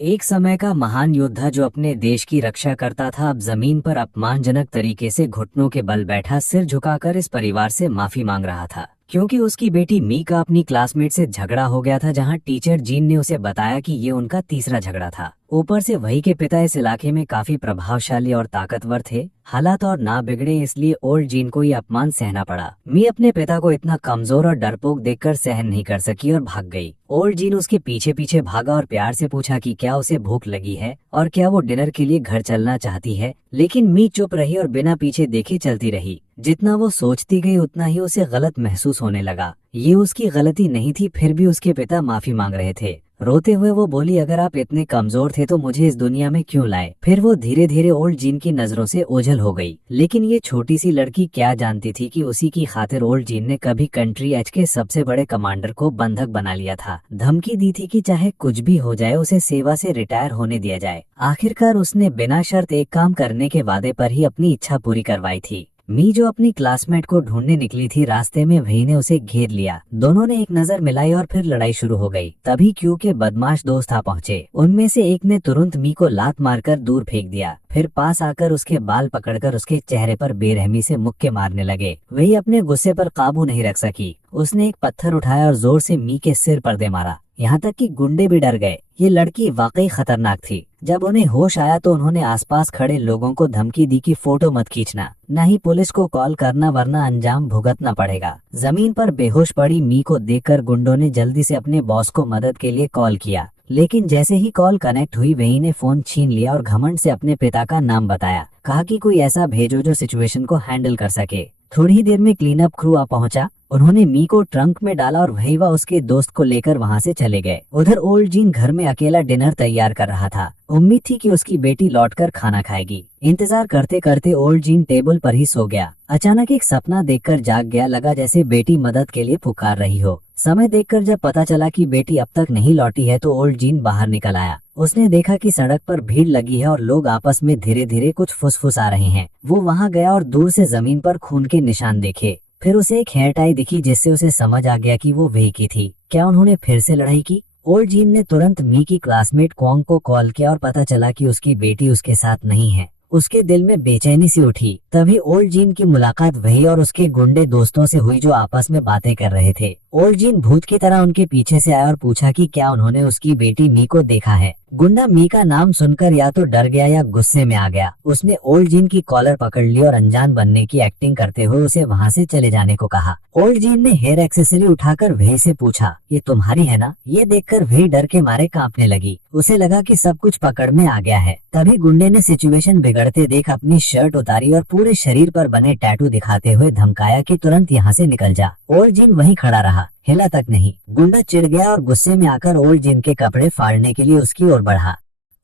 एक समय का महान योद्धा जो अपने देश की रक्षा करता था, अब जमीन पर अपमानजनक तरीके से घुटनों के बल बैठा सिर झुकाकर इस परिवार से माफी मांग रहा था, क्योंकि उसकी बेटी मी का अपनी क्लासमेट से झगड़ा हो गया था, जहां टीचर जीन ने उसे बताया कि ये उनका तीसरा झगड़ा था। ऊपर से वही के पिता इस इलाके में काफी प्रभावशाली और ताकतवर थे। हालात और ना बिगड़े, इसलिए ओल्ड जीन को ये अपमान सहना पड़ा। मी अपने पिता को इतना कमजोर और डरपोक देखकर सहन नहीं कर सकी और भाग गई। ओल्ड जीन उसके पीछे पीछे भागा और प्यार से पूछा कि क्या उसे भूख लगी है और क्या वो डिनर के लिए घर चलना चाहती है, लेकिन मी चुप रही और बिना पीछे देखे चलती रही। जितना वो सोचती गई उतना ही उसे गलत महसूस होने लगा। ये उसकी गलती नहीं थी, फिर भी उसके पिता माफी मांग रहे थे। रोते हुए वो बोली, अगर आप इतने कमजोर थे तो मुझे इस दुनिया में क्यों लाए। फिर वो धीरे धीरे ओल्ड जीन की नजरों से ओझल हो गई। लेकिन ये छोटी सी लड़की क्या जानती थी कि उसी की खातिर ओल्ड जीन ने कभी कंट्री एज के सबसे बड़े कमांडर को बंधक बना लिया था। धमकी दी थी कि चाहे कुछ भी हो जाए उसे सेवा से रिटायर होने दिया जाए। आखिरकार उसने बिना शर्त एक काम करने के वादे पर ही अपनी इच्छा पूरी करवाई थी। मी जो अपनी क्लासमेट को ढूंढने निकली थी, रास्ते में वही ने उसे घेर लिया। दोनों ने एक नजर मिलाई और फिर लड़ाई शुरू हो गई। तभी क्यू के बदमाश दोस्त आ पहुंचे। उनमें से एक ने तुरंत मी को लात मारकर दूर फेंक दिया, फिर पास आकर उसके बाल पकड़कर उसके चेहरे पर बेरहमी से मुक्के मारने लगे। वही अपने गुस्से पर काबू नहीं रख सकी। उसने एक पत्थर उठाया और जोर से मी के सिर पर दे मारा, यहाँ तक कि गुंडे भी डर गए। ये लड़की वाकई खतरनाक थी। जब उन्हें होश आया तो उन्होंने आसपास खड़े लोगों को धमकी दी कि फोटो मत खींचना, न ही पुलिस को कॉल करना, वरना अंजाम भुगतना पड़ेगा। जमीन पर बेहोश पड़ी मी को देखकर गुंडों ने जल्दी से अपने बॉस को मदद के लिए कॉल किया, लेकिन जैसे ही कॉल कनेक्ट हुई वही ने फोन छीन लिया और घमंड से अपने पिता का नाम बताया। कहा कि कोई ऐसा भेजो जो सिचुएशन को हैंडल कर सके। थोड़ी ही देर में क्लीन अप क्रू आ पहुंचा। उन्होंने मी को ट्रंक में डाला और वही वह उसके दोस्त को लेकर वहां से चले गए। उधर ओल्ड जीन घर में अकेला डिनर तैयार कर रहा था। उम्मीद थी कि उसकी बेटी लौटकर खाना खाएगी। इंतजार करते करते ओल्ड जीन टेबल पर ही सो गया। अचानक एक सपना देखकर जाग गया। लगा जैसे बेटी मदद के लिए पुकार रही हो। समय देखकर जब पता चला कि बेटी अब तक नहीं लौटी है तो ओल्ड जीन बाहर निकल आया। उसने देखा कि सड़क पर भीड़ लगी है और लोग आपस में धीरे धीरे कुछ फुसफुसा रहे हैं। वो वहां गया और दूर से जमीन पर खून के निशान देखे। फिर उसे एक हेयर टाई दिखी, जिससे उसे समझ आ गया कि वो वही की थी। क्या उन्होंने फिर से लड़ाई की? ओल्ड जीन ने तुरंत मी की क्लासमेट क्वांग को कॉल किया और पता चला कि उसकी बेटी उसके साथ नहीं है। उसके दिल में बेचैनी सी उठी। तभी ओल्ड जीन की मुलाकात वही और उसके गुंडे दोस्तों से हुई जो आपस में बातें कर रहे थे। ओल्ड जीन भूत की तरह उनके पीछे से आया और पूछा कि क्या उन्होंने उसकी बेटी मी को देखा है। गुंडा मी का नाम सुनकर या तो डर गया या गुस्से में आ गया। उसने ओल्ड जीन की कॉलर पकड़ ली और अनजान बनने की एक्टिंग करते हुए उसे वहां से चले जाने को कहा। ओल्ड जीन ने हेयर एक्सेसरी उठाकर वही से पूछा, ये तुम्हारी है ना? ये देखकर वही डर के मारे कांपने लगी। उसे लगा कि सब कुछ पकड़ में आ गया है। तभी गुंडे ने सिचुएशन बिगड़ते देख अपनी शर्ट उतारी और पूरे शरीर पर बने टैटू दिखाते हुए धमकाया कि तुरंत यहाँ से निकल जा। ओल्ड जीन वहीं खड़ा रहा, हिला तक नहीं। गुंडा चिढ़ गया और गुस्से में आकर ओल्ड जीन के कपड़े फाड़ने के लिए उसकी ओर बढ़ा।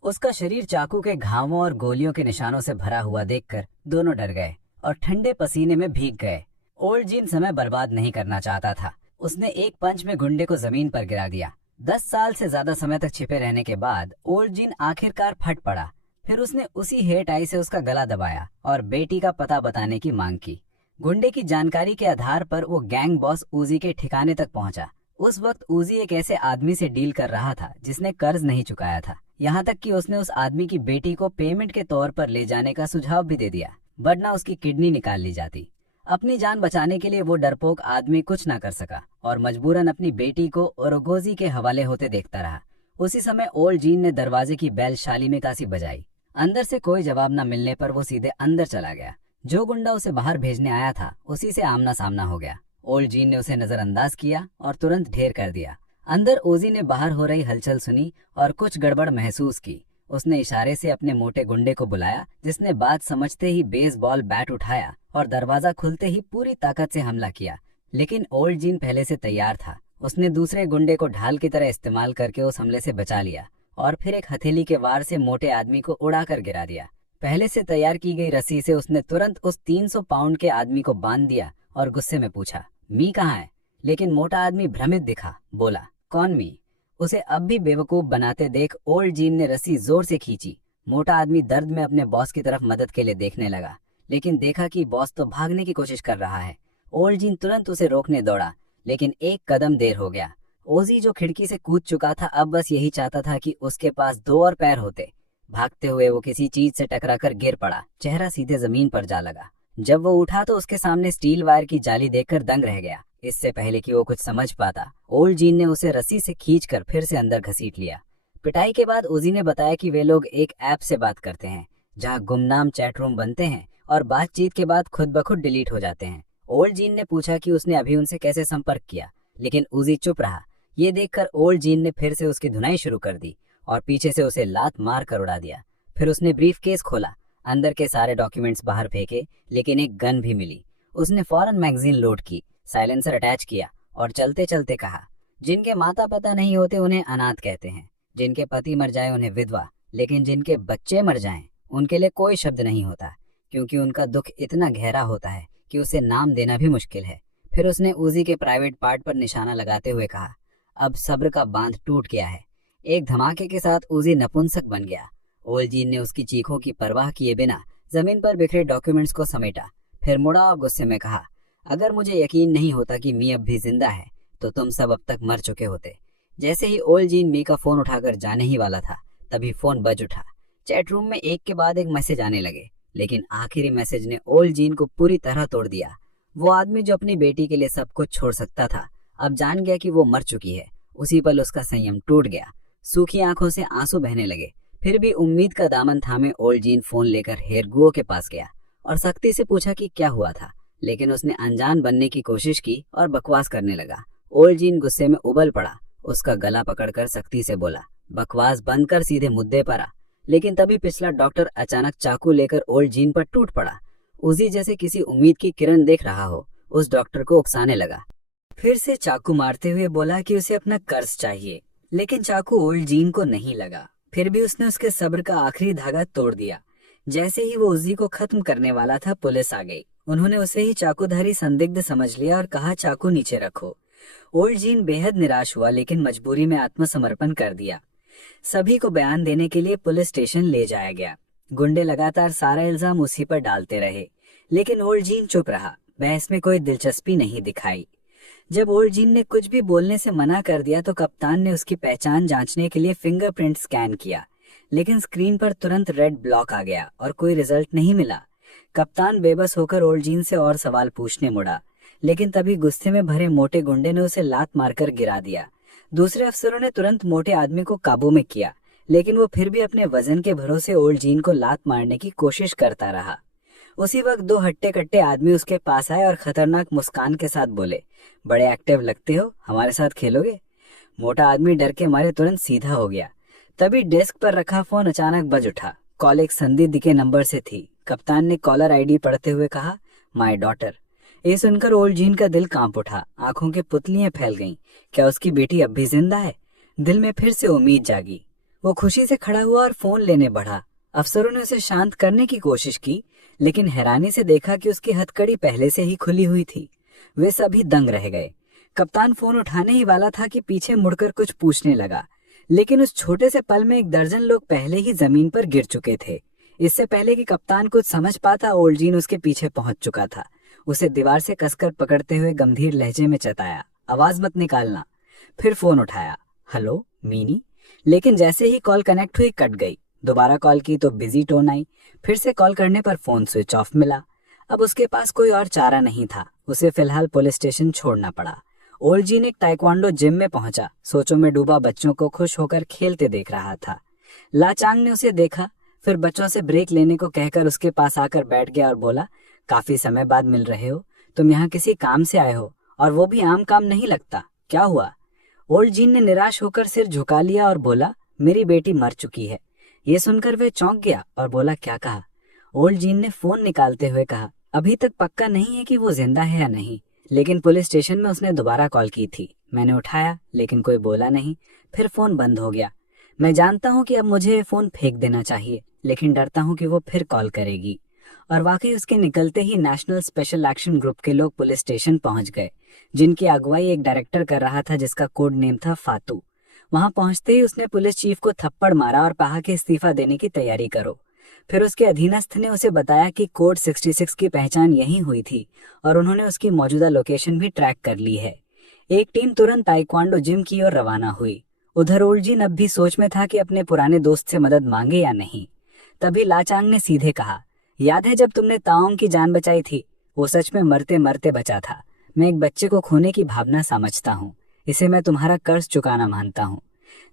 उसका शरीर चाकू के घावों और गोलियों के निशानों से भरा हुआ देखकर दोनों डर गए और ठंडे पसीने में भीग गए। ओल्ड जीन समय बर्बाद नहीं करना चाहता था। उसने एक पंच में गुंडे को जमीन पर गिरा दिया। 10 साल से ज्यादा समय तक छिपे रहने के बाद ओल्ड जीन आखिरकार फट पड़ा। फिर उसने उसी हेयर टाई से उसका गला दबाया और बेटी का पता बताने की मांग की। गुंडे की जानकारी के आधार पर वो गैंग बॉस उजी के ठिकाने तक पहुंचा। उस वक्त उजी एक ऐसे आदमी से डील कर रहा था जिसने कर्ज नहीं चुकाया था। यहाँ तक कि उसने उस आदमी की बेटी को पेमेंट के तौर पर ले जाने का सुझाव भी दे दिया, वरना उसकी किडनी निकाल ली जाती। अपनी जान बचाने के लिए वो डरपोक आदमी कुछ ना कर सका और मजबूरन अपनी बेटी को ओरोगोजी के हवाले होते देखता रहा। उसी समय ओल्ड जीन ने दरवाजे की बैल शालीमेकासी बजाई। अंदर से कोई जवाब न मिलने पर वो सीधे अंदर चला गया। जो गुंडा उसे बाहर भेजने आया था उसी से आमना सामना हो गया। ओल्ड जीन ने उसे नजरअंदाज किया और तुरंत ढेर कर दिया। अंदर ओजी ने बाहर हो रही हलचल सुनी और कुछ गड़बड़ महसूस की। उसने इशारे से अपने मोटे गुंडे को बुलाया, जिसने बात समझते ही बेसबॉल बैट उठाया और दरवाजा खुलते ही पूरी ताकत से हमला किया। लेकिन ओल्ड जीन पहले से तैयार था। उसने दूसरे गुंडे को ढाल की तरह इस्तेमाल करके उस हमले से बचा लिया और फिर एक हथेली के वार से मोटे आदमी को उड़ाकर गिरा दिया। पहले से तैयार की गई रस्सी से उसने तुरंत उस 300 पाउंड के आदमी को बांध दिया और गुस्से में पूछा, मी कहाँ है? लेकिन मोटा आदमी भ्रमित दिखा। बोला, कौन मी? उसे अब भी बेवकूफ बनाते देख ओल्ड जीन ने रस्सी जोर से खींची। मोटा आदमी दर्द में अपने बॉस की तरफ मदद के लिए देखने लगा, लेकिन देखा कि बॉस तो भागने की कोशिश कर रहा है। ओल्ड जीन तुरंत उसे रोकने दौड़ा, लेकिन एक कदम देर हो गया। ओजी जो खिड़की से कूद चुका था अब बस यही चाहता था कि उसके पास दो और पैर होते। भागते हुए वो किसी चीज से टकराकर गिर पड़ा, चेहरा सीधे जमीन पर जा लगा। जब वो उठा तो उसके सामने स्टील वायर की जाली देखकर दंग रह गया। इससे पहले कि वो कुछ समझ पाता, ओल्ड जीन ने उसे रस्सी से खींचकर फिर से अंदर घसीट लिया। पिटाई के बाद ओजी ने बताया कि वे लोग एक ऐप से बात करते हैं जहां गुमनाम चैट रूम बनते हैं और बातचीत के बाद खुद ब खुद डिलीट हो जाते हैं। ओल्ड जीन ने पूछा कि उसने अभी उनसे कैसे संपर्क किया, लेकिन ओजी चुप रहा। ये देखकर ओल्ड जीन ने फिर से उसकी धुनाई शुरू कर दी और पीछे से उसे लात मार कर उड़ा दिया। फिर उसने ब्रीफ केस खोला, अंदर के सारे डॉक्यूमेंट्स बाहर फेंके, लेकिन एक गन भी मिली। उसने फौरन मैगजीन लोड की, साइलेंसर अटैच किया और चलते चलते कहा, जिनके माता पिता नहीं होते उन्हें अनाथ कहते हैं, जिनके पति मर जाए उन्हें विधवा, लेकिन जिनके बच्चे मर जाएं उनके लिए कोई शब्द नहीं होता, क्योंकि उनका दुख इतना गहरा होता है कि उसे नाम देना भी मुश्किल है। फिर उसने ओजी के प्राइवेट पार्ट पर निशाना लगाते हुए कहा, अब सब्र का बांध टूट गया है। एक धमाके के साथ ओजी नपुंसक बन गया। ओल्ड जीन ने उसकी चीखों की परवाह किए बिना जमीन पर बिखरे डॉक्यूमेंट्स को समेटा, फिर मुड़ा और गुस्से में कहा, अगर मुझे यकीन नहीं होता कि मी अब भी जिंदा है तो तुम सब अब तक मर चुके होते। जैसे ही ओल्ड जीन मी का फोन उठाकर जाने ही वाला था, तभी फोन बज उठा। चैट रूम में एक के बाद एक मैसेज आने लगे, लेकिन आखिरी मैसेज ने ओल्ड जीन को पूरी तरह तोड़ दिया। वो आदमी जो अपनी बेटी के लिए सब कुछ छोड़ सकता था, अब जान गया कि वो मर चुकी है। उसी पल उसका संयम टूट गया, सूखी आंखों से आंसू बहने लगे। फिर भी उम्मीद का दामन थामे ओल्ड जीन फोन लेकर हेरगुओ के पास गया और सख्ती से पूछा कि क्या हुआ था, लेकिन उसने अनजान बनने की कोशिश की और बकवास करने लगा। ओल्ड जीन गुस्से में उबल पड़ा, उसका गला पकड़कर सख्ती से बोला, बकवास बंद कर सीधे मुद्दे पर आ। लेकिन तभी पिछला डॉक्टर अचानक चाकू लेकर ओल्ड जीन पर टूट पड़ा। उसी जैसे किसी उम्मीद की किरण देख रहा हो, उस डॉक्टर को उकसाने लगा। फिर से चाकू मारते हुए बोला कि उसे अपना कर्ज चाहिए, लेकिन चाकू ओल्ड जीन को नहीं लगा। फिर भी उसने उसके सब्र का आखिरी धागा तोड़ दिया। जैसे ही वो उसी को खत्म करने वाला था, पुलिस आ गई। उन्होंने उसे ही चाकूधारी संदिग्ध समझ लिया और कहा, चाकू नीचे रखो। ओल्ड जीन बेहद निराश हुआ, लेकिन मजबूरी में आत्मसमर्पण कर दिया। सभी को बयान देने के लिए पुलिस स्टेशन ले जाया गया। गुंडे लगातार सारा इल्जाम उसी पर डालते रहे, लेकिन ओल्ड जीन चुप रहा, बहस में कोई दिलचस्पी नहीं दिखाई। जब ओल्ड जीन ने कुछ भी बोलने से मना कर दिया तो कप्तान ने उसकी पहचान जांचने के लिए फिंगरप्रिंट स्कैन किया, लेकिन स्क्रीन पर तुरंत रेड ब्लॉक आ गया और कोई रिजल्ट नहीं मिला। कप्तान बेबस होकर ओल्ड जीन से और सवाल पूछने मुड़ा, लेकिन तभी गुस्से में भरे मोटे गुंडे ने उसे लात मारकर गिरा दिया। दूसरे अफसरों ने तुरंत मोटे आदमी को काबू में किया, लेकिन वो फिर भी अपने वजन के भरोसे ओल्ड जीन को लात मारने की कोशिश करता रहा। उसी वक्त दो हट्टे कट्टे आदमी उसके पास आए और खतरनाक मुस्कान के साथ बोले, बड़े एक्टिव लगते हो, हमारे साथ खेलोगे? मोटा आदमी डर के मारे तुरंत सीधा हो गया। तभी डेस्क पर रखा फोन अचानक बज उठा। कॉल एक संदिग्ध के नंबर से थी। कप्तान ने कॉलर आईडी पढ़ते हुए कहा, माय डॉटर। ये सुनकर ओल्ड जीन का दिल कांप उठा, आंखों के पुतलियां फैल गईं। क्या उसकी बेटी अब भी जिंदा है? दिल में फिर से उम्मीद जागी। वो खुशी से खड़ा हुआ और फोन लेने बढ़ा। अफसरों ने उसे शांत करने की कोशिश की, लेकिन हैरानी से देखा कि उसकी हथकड़ी पहले से ही खुली हुई थी। वे सभी दंग रह गए। कप्तान फोन उठाने ही वाला था कि पीछे मुड़कर कुछ पूछने लगा, लेकिन उस छोटे से पल में एक दर्जन लोग पहले ही जमीन पर गिर चुके थे। इससे पहले कि कप्तान कुछ समझ पाता, ओल्ड जीन उसके पीछे पहुंच चुका था। उसे दीवार से कसकर पकड़ते हुए गंभीर लहजे में चताया, आवाज मत निकालना। फिर फोन उठाया, हेलो मीनी। लेकिन जैसे ही कॉल कनेक्ट हुई, कट गई। दोबारा कॉल की तो बिजी टोन आई। फिर से कॉल करने पर फोन स्विच ऑफ मिला। अब उसके पास कोई और चारा नहीं था, उसे फिलहाल पुलिस स्टेशन छोड़ना पड़ा। ओल्ड जीन एक ताइक्वांडो जिम में पहुंचा, सोचों में डूबा बच्चों को खुश होकर खेलते देख रहा था। लाचांग ने उसे देखा, फिर बच्चों से ब्रेक लेने को कहकर उसके पास आकर बैठ गया और बोला, काफी समय बाद मिल रहे हो, तुम यहाँ किसी काम से आए हो, और वो भी आम काम नहीं लगता, क्या हुआ? ओल्ड जीन ने निराश होकर सिर झुका लिया और बोला, मेरी बेटी मर चुकी है। ये सुनकर वे चौंक गया और बोला, क्या कहा? ओल्ड जीन ने फोन निकालते हुए कहा, अभी तक पक्का नहीं है कि वो जिंदा है या नहीं, लेकिन पुलिस स्टेशन में उसने दोबारा कॉल की थी। मैंने उठाया, लेकिन कोई बोला नहीं। फिर फोन बंद हो गया। मैं जानता हूँ कि अब मुझे फोन फेंक देना चाहिए, लेकिन डरता हूँ कि वो फिर कॉल करेगी। और वाकई उसके निकलते ही नेशनल स्पेशल एक्शन ग्रुप के लोग पुलिस स्टेशन पहुंच गए, जिनकी अगुवाई एक डायरेक्टर कर रहा था जिसका कोड नेम था फातू। वहां पहुंचते ही उसने पुलिस चीफ को थप्पड़ मारा और कहा कि इस्तीफा देने की तैयारी करो। फिर उसके अधीनस्थ ने उसे बताया कि कोड 66 की पहचान यहीं हुई थी और उन्होंने उसकी मौजूदा लोकेशन भी ट्रैक कर ली है। एक टीम तुरंत ताइक्वांडो जिम की ओर रवाना हुई। उधर ओल्जिन अब भी सोच में था कि अपने पुराने दोस्त से मदद मांगे या नहीं। तभी लाचांग ने सीधे कहा, याद है जब तुमने ताओंग की जान बचाई थी? वो सच में मरते मरते बचा था। मैं एक बच्चे को खोने की भावना समझता हूँ। इसे मैं तुम्हारा कर्ज चुकाना मानता हूँ।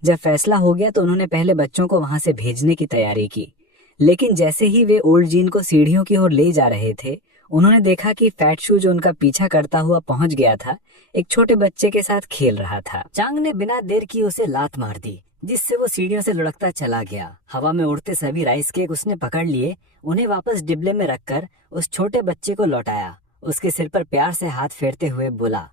जब फैसला हो गया तो उन्होंने पहले बच्चों को वहां से भेजने की तैयारी की, लेकिन जैसे ही वे ओल्ड जीन को सीढ़ियों की ओर ले जा रहे थे, उन्होंने देखा कि फैट शू जो उनका पीछा करता हुआ पहुंच गया था, एक छोटे बच्चे के साथ खेल रहा था। चांग ने बिना देर की उसे लात मार दी, जिससे वो सीढ़ियों से लुढ़कता चला गया। हवा में उड़ते सभी राइस केक उसने पकड़ लिए, उन्हें वापस डिब्बे में रखकर उस छोटे बच्चे को लौटाया। उसके सिर पर प्यार से हाथ फेरते हुए बोला,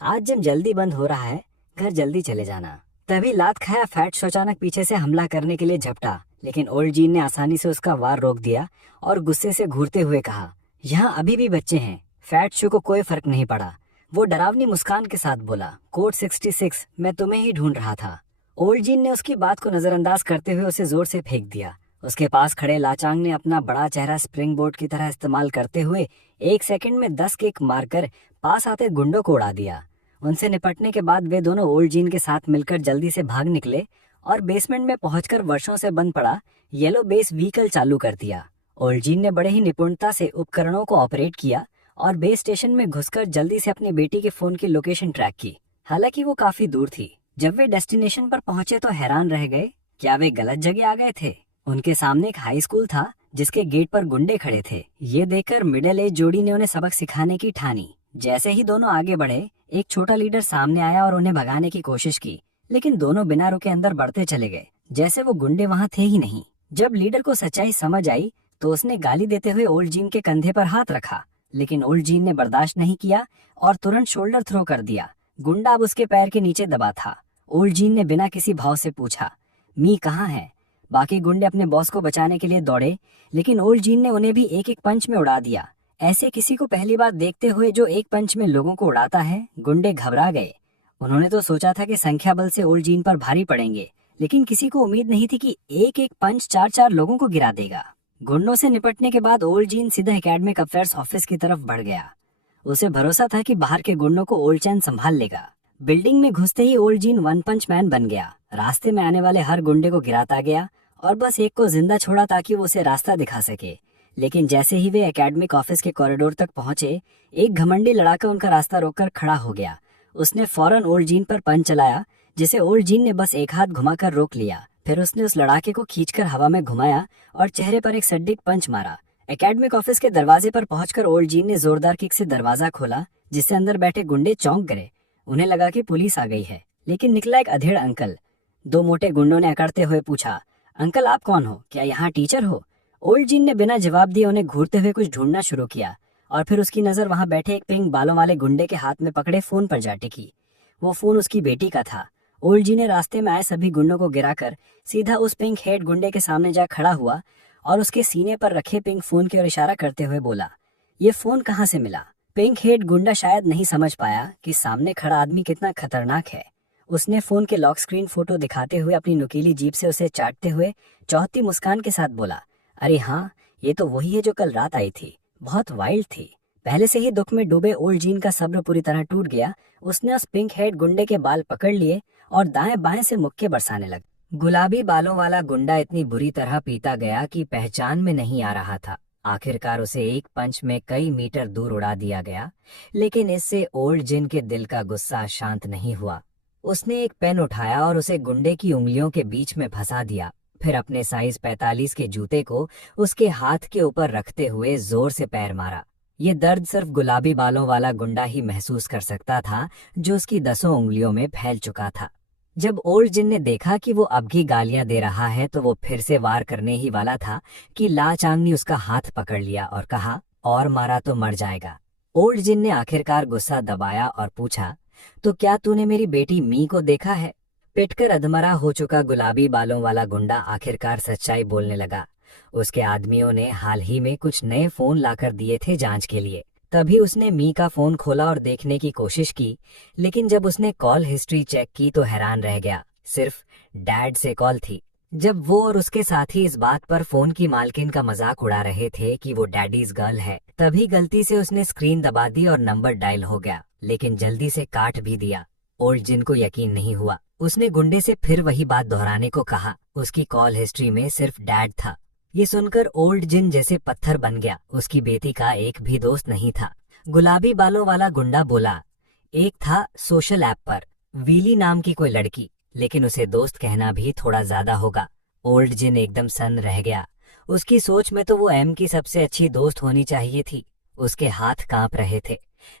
आज जिम जल्दी बंद हो रहा है, घर जल्दी चले जाना। तभी लात खाया फैट शू अचानक पीछे से हमला करने के लिए झपटा, लेकिन ओल्ड जीन ने आसानी से उसका वार रोक दिया और गुस्से से घूरते हुए कहा, यहाँ अभी भी बच्चे हैं। फैट शू को कोई फर्क नहीं पड़ा। वो डरावनी मुस्कान के साथ बोला, कोड 66, मैं तुम्हें ही ढूंढ रहा था। ओल्ड जीन ने उसकी बात को नजरअंदाज करते हुए उसे जोर से फेंक दिया। उसके पास खड़े लाचांग ने अपना बड़ा चेहरा स्प्रिंग बोर्ड की तरह इस्तेमाल करते हुए 1 सेकंड में 10 किक मारकर पास आते गुंडों को उड़ा दिया। उनसे निपटने के बाद वे दोनों ओल्ड जीन के साथ मिलकर जल्दी से भाग निकले और बेसमेंट में पहुंचकर वर्षों से बंद पड़ा येलो बेस व्हीकल चालू कर दिया। ओल्ड जीन ने बड़े ही निपुणता से उपकरणों को ऑपरेट किया और बेस स्टेशन में घुसकर जल्दी से अपनी बेटी के फोन की लोकेशन ट्रैक की। हालांकि वो काफी दूर थी। जब वे डेस्टिनेशन पर पहुंचे तो हैरान रह गए, क्या वे गलत जगह आ गए थे? उनके सामने एक हाई स्कूल था जिसके गेट पर गुंडे खड़े थे। ये देखकर मिडिल एज जोड़ी ने उन्हें सबक सिखाने की ठानी। जैसे ही दोनों आगे बढ़े, एक छोटा लीडर सामने आया और उन्हें भगाने की कोशिश की, लेकिन दोनों बिना रुके अंदर बढ़ते चले गए, जैसे वो गुंडे वहां थे ही नहीं। जब लीडर को सच्चाई समझ आई तो उसने गाली देते हुए ओल्ड जीन के कंधे पर हाथ रखा, लेकिन ओल्ड जीन ने बर्दाश्त नहीं किया और तुरंत शोल्डर थ्रो कर दिया। गुंडा अब उसके पैर के नीचे दबा था। ओल्ड जीन ने बिना किसी भाव से पूछा, मी कहाँ है? बाकी गुंडे अपने बॉस को बचाने के लिए दौड़े, लेकिन ओल्ड जीन ने उन्हें भी एक एक पंच में उड़ा दिया। ऐसे किसी को पहली बार देखते हुए जो एक पंच में लोगों को उड़ाता है, गुंडे घबरा गए। उन्होंने तो सोचा था कि संख्या बल से ओल्ड जीन पर भारी पड़ेंगे, लेकिन किसी को उम्मीद नहीं थी कि एक एक पंच 4-4 लोगों को गिरा देगा। गुंडों से निपटने के बाद ओल्ड जीन सीधा एकेडमिक अफेयर्स ऑफिस की तरफ बढ़ गया। उसे भरोसा था कि बाहर के गुंडों को ओल्ड चैन संभाल लेगा। बिल्डिंग में घुसते ही ओल्ड जीन वन पंच मैन बन गया। रास्ते में आने वाले हर गुंडे को गिराता गया और बस एक को जिंदा छोड़ा ताकि वो उसे रास्ता दिखा सके। लेकिन जैसे ही वे एकेडमिक ऑफिस के कॉरिडोर तक पहुंचे, एक घमंडी लड़ाका उनका रास्ता रोककर खड़ा हो गया। उसने फौरन ओल्ड जीन पर पंच चलाया, जिसे ओल्ड जीन ने बस एक हाथ घुमाकर रोक लिया। फिर उसने उस लड़ाके को खींचकर हवा में घुमाया और चेहरे पर एक सड्डिक पंच मारा। एकेडमिक ऑफिस के दरवाजे पर पहुंचकर ओल्ड जीन ने जोरदार किक से दरवाजा खोला, जिससे अंदर बैठे गुंडे चौंक गए। उन्हें लगा कि पुलिस आ गई है, लेकिन निकला एक अधेड़ अंकल। 2 मोटे गुंडों ने अकड़ते हुए पूछा, अंकल आप कौन हो? क्या यहाँ टीचर हो? ओल्ड जीन ने बिना जवाब दिए उन्हें घूरते हुए कुछ ढूंढना शुरू किया और फिर उसकी नजर वहां बैठे एक पिंक बालों वाले गुंडे के हाथ में पकड़े फोन पर जा टिकी। वो फोन उसकी बेटी का था। ओल्ड जी ने रास्ते में आए सभी गुंडों को गिराकर सीधा उस पिंक हेड गुंडे के सामने जा खड़ा हुआ और उसके सीने पर रखे पिंक फोन की ओर इशारा करते हुए बोला, ये फोन कहाँ से मिला? पिंक हेड गुंडा शायद नहीं समझ पाया कि सामने खड़ा आदमी कितना खतरनाक है। उसने फोन के लॉक स्क्रीन फोटो दिखाते हुए अपनी नुकीली जीभ से उसे चाटते हुए चौहत्ती मुस्कान के साथ बोला, अरे हाँ, ये तो वही है जो कल रात आई थी। बहुत वाइल्ड थी। पहले से ही दुख में डूबे ओल्ड जीन का सब्र पूरी तरह टूट गया। उसने उस पिंक हेड गुंडे के बाल पकड़ लिए और दाएं बाएं से मुक्के बरसाने लगा। गुलाबी बालों वाला गुंडा इतनी बुरी तरह पीता गया कि पहचान में नहीं आ रहा था। आखिरकार उसे एक पंच में कई मीटर दूर उड़ा दिया गया, लेकिन इससे ओल्ड जिन के दिल का गुस्सा शांत नहीं हुआ। उसने एक पेन उठाया और उसे गुंडे की उंगलियों के बीच में फंसा दिया। फिर अपने साइज 45 के जूते को उसके हाथ के ऊपर रखते हुए जोर से पैर मारा। ये दर्द सिर्फ गुलाबी बालों वाला गुंडा ही महसूस कर सकता था, जो उसकी 10 उंगलियों में फैल चुका था। जब ओल्ड जिन ने देखा कि वो अब भी गालियां दे रहा है तो वो फिर से वार करने ही वाला था कि ला चांग ने उसका हाथ पकड़ लिया और कहा, और मारा तो मर जाएगा। ओल्ड जिन ने आखिरकार गुस्सा दबाया और पूछा, तो क्या तूने मेरी बेटी मी को देखा है? पिटकर अधमरा हो चुका गुलाबी बालों वाला गुंडा आखिरकार सच्चाई बोलने लगा। उसके आदमियों ने हाल ही में कुछ नए फोन लाकर दिए थे जांच के लिए। तभी उसने मी का फोन खोला और देखने की कोशिश की, लेकिन जब उसने कॉल हिस्ट्री चेक की तो हैरान रह गया। सिर्फ डैड से कॉल थी। जब वो और उसके साथी इस बात पर फोन की मालकिन का मजाक उड़ा रहे थे कि वो डैडीज गर्ल है, तभी गलती से उसने स्क्रीन दबा दी और नंबर डायल हो गया। लेकिन जल्दी से काट भी दिया। ओल्ड जिन को यकीन नहीं हुआ। उसने गुंडे से फिर वही बात दोहराने को कहा। उसकी कॉल हिस्ट्री में सिर्फ डैड था। ये सुनकर ओल्ड जिन जैसे पत्थर बन गया। उसकी बेटी का एक भी दोस्त नहीं था। गुलाबी बालों वाला गुंडा बोला, एक था सोशल ऐप पर, वीली नाम की कोई लड़की, लेकिन उसे दोस्त कहना भी थोड़ा ज्यादा होगा। ओल्ड जिन एकदम सन्न रह गया। उसकी सोच में तो वो एम की सबसे अच्छी दोस्त होनी चाहिए थी। उसके हाथ कांप रहे थे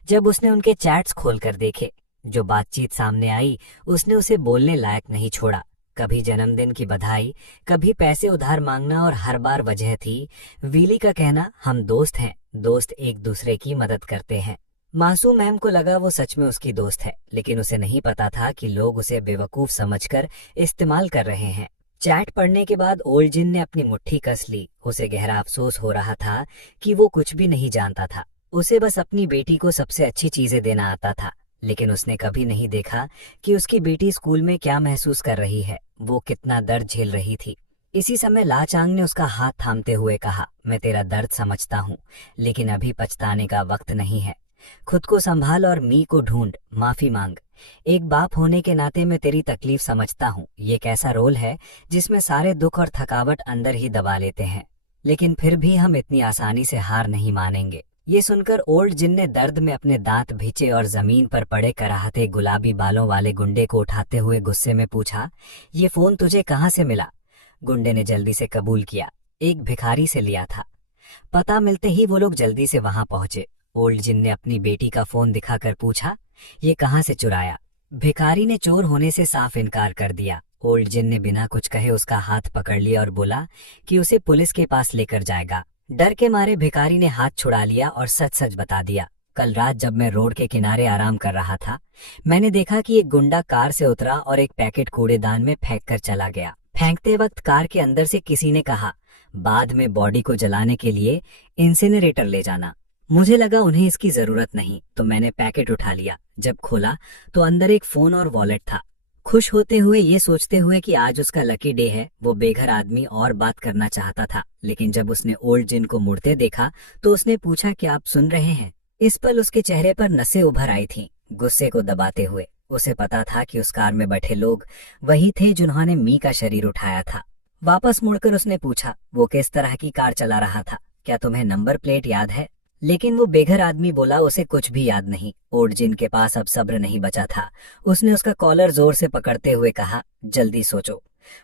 जब उसने उनके चैट्स खोलकर देखे। जो बातचीत सामने आई उसने उसे बोलने लायक नहीं छोड़ा। कभी जन्मदिन की बधाई, कभी पैसे उधार मांगना, और हर बार वजह थी वीली का कहना, हम दोस्त हैं, दोस्त एक दूसरे की मदद करते हैं। मासूम मैम को लगा वो सच में उसकी दोस्त है, लेकिन उसे नहीं पता था कि लोग उसे बेवकूफ समझकर इस्तेमाल कर रहे हैं। चैट पढ़ने के बाद ओल्ड जिन ने अपनी मुट्ठी कस ली। उसे गहरा अफसोस हो रहा था कि वो कुछ भी नहीं जानता था। उसे बस अपनी बेटी को सबसे अच्छी चीजें देना आता था, लेकिन उसने कभी नहीं देखा कि उसकी बेटी स्कूल में क्या महसूस कर रही है, वो कितना दर्द झेल रही थी। इसी समय लाचांग ने उसका हाथ थामते हुए कहा, मैं तेरा दर्द समझता हूँ, लेकिन अभी पछताने का वक्त नहीं है। खुद को संभाल और मी को ढूंढ, माफी मांग। एक बाप होने के नाते मैं तेरी तकलीफ समझता हूँ। ये एक ऐसा रोल है जिसमें सारे दुख और थकावट अंदर ही दबा लेते हैं, लेकिन फिर भी हम इतनी आसानी से हार नहीं मानेंगे। ये सुनकर ओल्ड जिन ने दर्द में अपने दांत भींचे और जमीन पर पड़े कराहते गुलाबी बालों वाले गुंडे को उठाते हुए गुस्से में पूछा, ये फोन तुझे कहाँ से मिला? गुंडे ने जल्दी से कबूल किया, एक भिखारी से लिया था। पता मिलते ही वो लोग जल्दी से वहां पहुंचे। ओल्ड जिन ने अपनी बेटी का फोन दिखाकर पूछा, ये कहाँ से चुराया? भिखारी ने चोर होने से साफ इनकार कर दिया। ओल्ड जिन ने बिना कुछ कहे उसका हाथ पकड़ लिया और बोला कि उसे पुलिस के पास लेकर जाएगा। डर के मारे भिखारी ने हाथ छुड़ा लिया और सच सच बता दिया, कल रात जब मैं रोड के किनारे आराम कर रहा था, मैंने देखा कि एक गुंडा कार से उतरा और एक पैकेट कूड़ेदान में फेंक कर चला गया। फेंकते वक्त कार के अंदर से किसी ने कहा, बाद में बॉडी को जलाने के लिए इंसिनरेटर ले जाना। मुझे लगा उन्हें इसकी जरूरत नहीं, तो मैंने पैकेट उठा लिया। जब खोला तो अंदर एक फोन और वॉलेट था। खुश होते हुए ये सोचते हुए कि आज उसका लकी डे है, वो बेघर आदमी और बात करना चाहता था, लेकिन जब उसने ओल्ड जिन को मुड़ते देखा तो उसने पूछा, क्या आप सुन रहे हैं? इस पल उसके चेहरे पर नसें उभर आई थीं, गुस्से को दबाते हुए। उसे पता था कि उस कार में बैठे लोग वही थे जिन्होंने मी का शरीर उठाया था। वापस मुड़कर उसने पूछा, वो किस तरह की कार चला रहा था? क्या तुम्हें नंबर प्लेट याद है? लेकिन वो बेघर आदमी बोला, उसे कुछ भी याद नहीं। ओल्ड जिन के पास अब सब्र नहीं बचा था। उसने उसका कॉलर जोर से पकड़ते हुए कहा, जल्दी सोचो।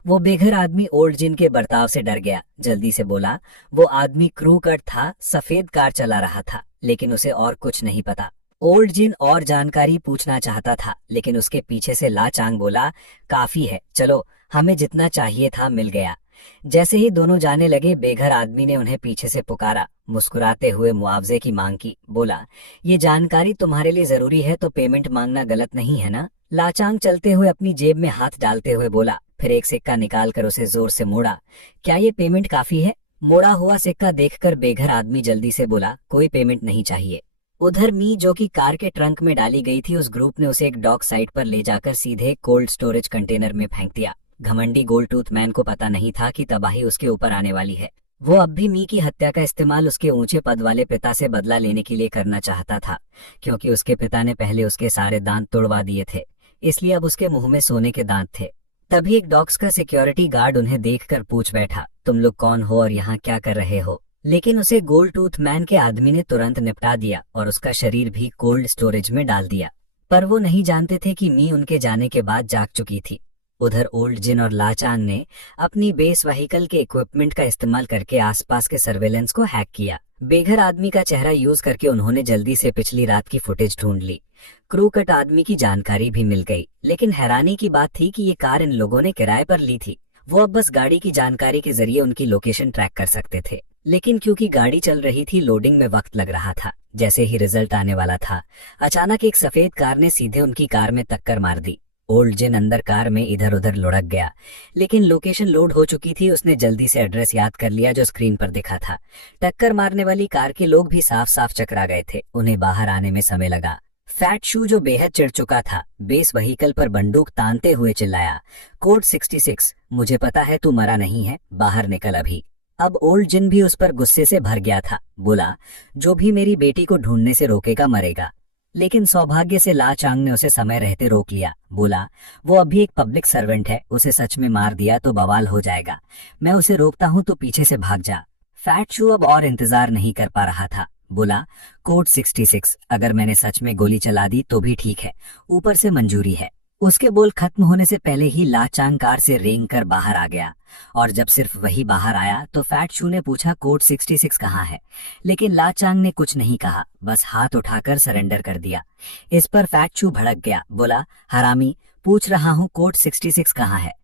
वो बेघर आदमी ओल्ड जिन के बर्ताव से डर गया। जल्दी से बोला, वो आदमी क्रू कट था, सफेद कार चला रहा था, लेकिन उसे और कुछ नहीं पता। ओल्ड जिन और जानकारी पूछना चाहता था, लेकिन उसके पीछे से लाचांग बोला, काफी है, चलो, हमें जितना चाहिए था मिल गया। जैसे ही दोनों जाने लगे, बेघर आदमी ने उन्हें पीछे से पुकारा, मुस्कुराते हुए मुआवजे की मांग की। बोला, ये जानकारी तुम्हारे लिए जरूरी है तो पेमेंट मांगना गलत नहीं है ना? लाचांग चलते हुए अपनी जेब में हाथ डालते हुए बोला, फिर एक सिक्का निकालकर उसे जोर से मोड़ा। क्या ये पेमेंट काफी है? मोड़ा हुआ सिक्का देखकर बेघर आदमी जल्दी से बोला, कोई पेमेंट नहीं चाहिए। उधर मी, जो कि कार के ट्रंक में डाली गई थी, उस ग्रुप ने उसे एक डॉक साइट पर ले जाकर सीधे कोल्ड स्टोरेज कंटेनर में फेंक दिया। घमंडी गोल्ड टूथ मैन को पता नहीं था कि तबाही उसके ऊपर आने वाली है। वो अब भी मी की हत्या का इस्तेमाल उसके ऊंचे पद वाले पिता से बदला लेने के लिए करना चाहता था, क्योंकि उसके पिता ने पहले उसके सारे दांत तोड़वा दिए थे, इसलिए अब उसके मुंह में सोने के दांत थे। तभी एक डॉक्स का सिक्योरिटी गार्ड उन्हें देखकर पूछ बैठा, तुम लोग कौन हो और यहाँ क्या कर रहे हो? लेकिन उसे गोल्ड टूथ मैन के आदमी ने तुरंत निपटा दिया और उसका शरीर भी कोल्ड स्टोरेज में डाल दिया। पर वो नहीं जानते थे कि मी उनके जाने के बाद जाग चुकी थी। उधर ओल्ड जिन और लाचांग ने अपनी बेस व्हीकल के इक्विपमेंट का इस्तेमाल करके आसपास के सर्वेलेंस को हैक किया। बेघर आदमी का चेहरा यूज करके उन्होंने जल्दी से पिछली रात की फुटेज ढूंढ ली। क्रू कट आदमी की जानकारी भी मिल गई, लेकिन हैरानी की बात थी कि ये कार इन लोगों ने किराए पर ली थी। वो अब बस गाड़ी की जानकारी के जरिए उनकी लोकेशन ट्रैक कर सकते थे, लेकिन क्योंकि गाड़ी चल रही थी, लोडिंग में वक्त लग रहा था। जैसे ही रिजल्ट आने वाला था, अचानक एक सफेद कार ने सीधे उनकी कार में टक्कर मार दी। ओल्ड जिन अंदर कार में इधर उधर लुढ़क गया, लेकिन लोकेशन लोड हो चुकी थी। उसने जल्दी से एड्रेस याद कर लिया जो स्क्रीन पर दिखा था। टक्कर मारने वाली कार के लोग भी साफ साफ चकरा गए थे। उन्हें बाहर आने में समय लगा। फैट शू, जो बेहद चिढ़ चुका था, बेस व्हीकल पर बंदूक तानते हुए चिल्लाया, कोड 66, मुझे पता है तू मरा नहीं है, बाहर निकल अभी। अब ओल्ड जिन भी उस पर गुस्से से भर गया था। बोला, जो भी मेरी बेटी को ढूंढने से रोकेगा मरेगा। लेकिन सौभाग्य से लाचांग ने उसे समय रहते रोक लिया। बोला, वो अभी एक पब्लिक सर्वेंट है, उसे सच में मार दिया तो बवाल हो जाएगा। मैं उसे रोकता हूँ तो पीछे से भाग जा। फैट शू अब और इंतजार नहीं कर पा रहा था। बोला, कोड 66, अगर मैंने सच में गोली चला दी तो भी ठीक है, ऊपर से मंजूरी है। उसके बोल खत्म होने से पहले ही लाचांग कार से रेंग कर बाहर आ गया, और जब सिर्फ वही बाहर आया तो फैट शू ने पूछा, कोड 66 कहाँ है? लेकिन लाचांग ने कुछ नहीं कहा, बस हाथ उठाकर सरेंडर कर दिया। इस पर फैट शू भड़क गया। बोला, हरामी, पूछ रहा हूँ कोड 66 कहाँ है?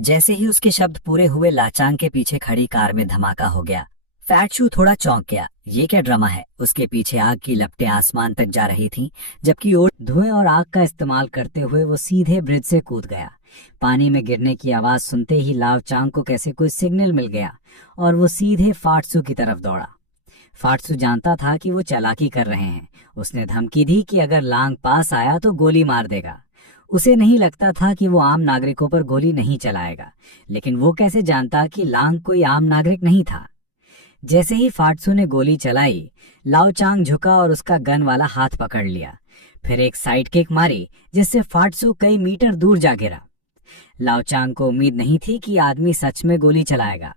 जैसे ही उसके शब्द पूरे हुए, लाचांग के पीछे खड़ी कार में धमाका हो गया। फैट शू थोड़ा चौंक गया। ये क्या ड्रामा है? उसके पीछे आग की लपटें आसमान तक जा रही थीं, जबकि धुएं और आग का इस्तेमाल करते हुए वो सीधे ब्रिज से कूद गया। पानी में गिरने की आवाज सुनते ही लाओचांग को कैसे कोई सिग्नल मिल गया और वो सीधे फाटसू की तरफ दौड़ा। फाटसू जानता था कि वो चालाकी कर रहे हैं। उसने धमकी दी कि अगर लांग पास आया तो गोली मार देगा। उसे नहीं लगता था कि वो आम नागरिकों पर गोली नहीं चलाएगा, लेकिन वो कैसे जानता कि लांग कोई आम नागरिक नहीं था। जैसे ही फाटसू ने गोली चलाई, लाओचांग झुका और उसका गन वाला हाथ पकड़ लिया। फिर एक साइड किक मारी, जिससे फाटसू कई मीटर दूर जा गिरा। लाओचांग को उम्मीद नहीं थी कि आदमी सच में गोली चलाएगा।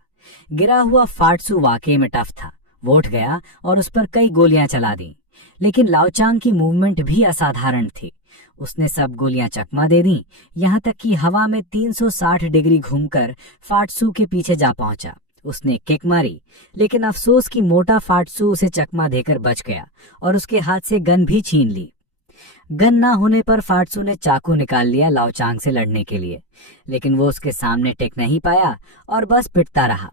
गिरा हुआ फाटसू वाकई में टफ था। वो उठ गया और उस पर कई गोलियां चला दी, लेकिन लाओचांग की मूवमेंट भी असाधारण थी। उसने सब गोलियां चकमा दे दी, यहाँ तक कि हवा में 360 डिग्री घूमकर फाटसू के पीछे जा पहुंचा। उसने किक मारी, लेकिन अफसोस कि मोटा फाटसू उसे चकमा देकर बच गया और उसके हाथ से गन भी छीन ली। गन ना होने पर फाटसू ने चाकू निकाल लिया लाओचांग से लड़ने के लिए, लेकिन वो उसके सामने टिक नहीं पाया और बस पिटता रहा।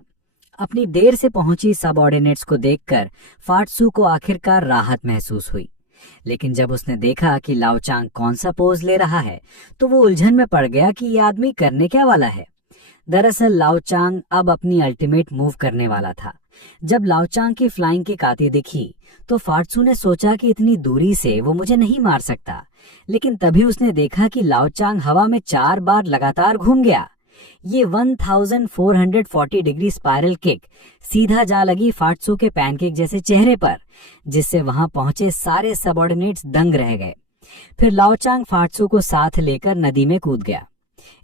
अपनी देर से पहुंची सबऑर्डिनेट्स को देखकर फाटसू को आखिरकार राहत महसूस हुई, लेकिन जब उसने देखा कि लाओचांग कौन सा पोज ले रहा है तो वो उलझन में पड़ गया कि ये आदमी करने क्या वाला है। दरअसल लाओचांग अब अपनी अल्टीमेट मूव करने वाला था। जब लाओचांग की फ्लाइंग की काती दिखी तो फाटसू ने सोचा कि इतनी दूरी से वो मुझे नहीं मार सकता, लेकिन तभी उसने देखा कि लाओचांग हवा में 4 बार लगातार घूम गया। ये 1440 डिग्री स्पाइरल किक सीधा जा लगी फाटसू के पैनकेक जैसे चेहरे पर, जिससे वहां पहुंचे सारे सबऑर्डिनेट्स दंग रह गए। फिर लाओचांग फाटसू को साथ लेकर नदी में कूद गया।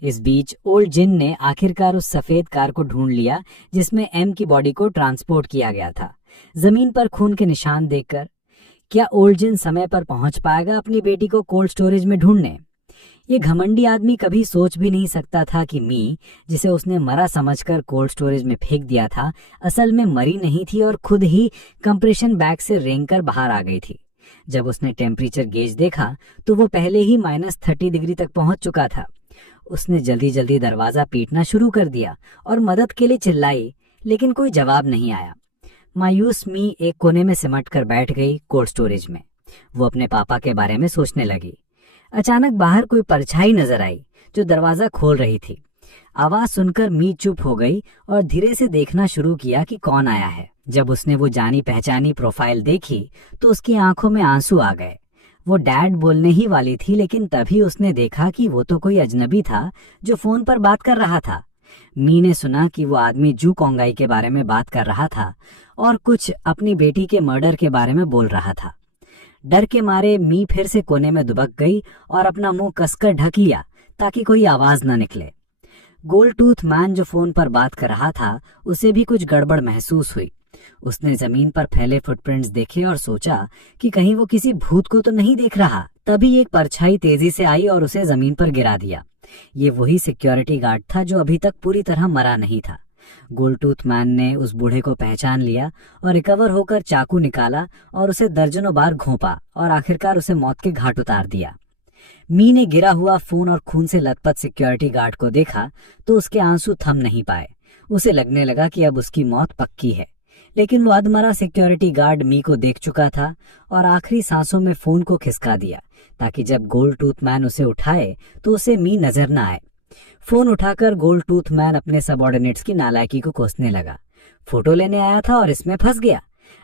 इस बीच ओल्ड जिन ने आखिरकार उस सफेद कार को ढूंढ लिया जिसमें एम की बॉडी को ट्रांसपोर्ट किया गया था। जमीन पर खून के निशान देखकर क्या ओल्ड जिन समय पर पहुंच पाएगा अपनी बेटी को कोल्ड स्टोरेज में ढूंढने? ये घमंडी आदमी कभी सोच भी नहीं सकता था कि मी, जिसे उसने मरा समझकर कोल्ड स्टोरेज में फेंक दिया था, असल में मरी नहीं थी और खुद ही कंप्रेशन बैग से रेंग कर बाहर आ गई थी। जब उसने टेम्परेचर गेज देखा तो वो पहले ही -30 डिग्री तक पहुंच चुका था। उसने जल्दी जल्दी दरवाजा पीटना शुरू कर दिया और मदद के लिए चिल्लाई, लेकिन कोई जवाब नहीं आया। मायूस मी एक कोने में सिमट कर बैठ गई कोल्ड स्टोरेज में। वो अपने पापा के बारे में सोचने लगी। अचानक बाहर कोई परछाई नजर आई जो दरवाजा खोल रही थी। आवाज सुनकर मी चुप हो गई और धीरे से देखना शुरू किया कि कौन आया है। जब उसने वो जानी पहचानी प्रोफाइल देखी तो उसकी आंखों में आंसू आ गए। वो डैड बोलने ही वाली थी, लेकिन तभी उसने देखा कि वो तो कोई अजनबी था जो फोन पर बात कर रहा था। मी ने सुना कि वो आदमी जू कोंगाई के बारे में बात कर रहा था और कुछ अपनी बेटी के मर्डर के बारे में बोल रहा था। डर के मारे मी फिर से कोने में दुबक गई और अपना मुंह कसकर ढक लिया ताकि कोई आवाज न निकले। गोल्ड टूथ मैन जो फोन पर बात कर रहा था, उसे भी कुछ गड़बड़ महसूस हुई। उसने जमीन पर फैले फुटप्रिंट्स देखे और सोचा कि कहीं वो किसी भूत को तो नहीं देख रहा। तभी एक परछाई तेजी से आई और उसे जमीन पर गिरा दिया। ये वही सिक्योरिटी गार्ड था जो अभी तक पूरी तरह मरा नहीं था। गोल्ड टूथ मैन ने उस बूढ़े को पहचान लिया और रिकवर होकर चाकू निकाला और उसे दर्जनों बार घोंपा और आखिरकार उसे मौत के घाट उतार दिया। मी ने गिरा हुआ फोन और खून से लथपथ सिक्योरिटी गार्ड को देखा तो उसके आंसू थम नहीं पाए। उसे लगने लगा कि अब उसकी मौत पक्की है, लेकिन वो अधमरा सिक्योरिटी गार्ड मी को देख चुका था और आखिरी सांसों में फोन को खिसका दिया ताकि जब गोल्ड टूथ मैन उसे उठाए तो उसे मी नजर न आए। फोन उठाकर गोल्ड टूथ मैन अपने सबऑर्डिनेट्स की नालायकी को कोसने लगा। फोटो लेने आया था और इसमें फंस गया।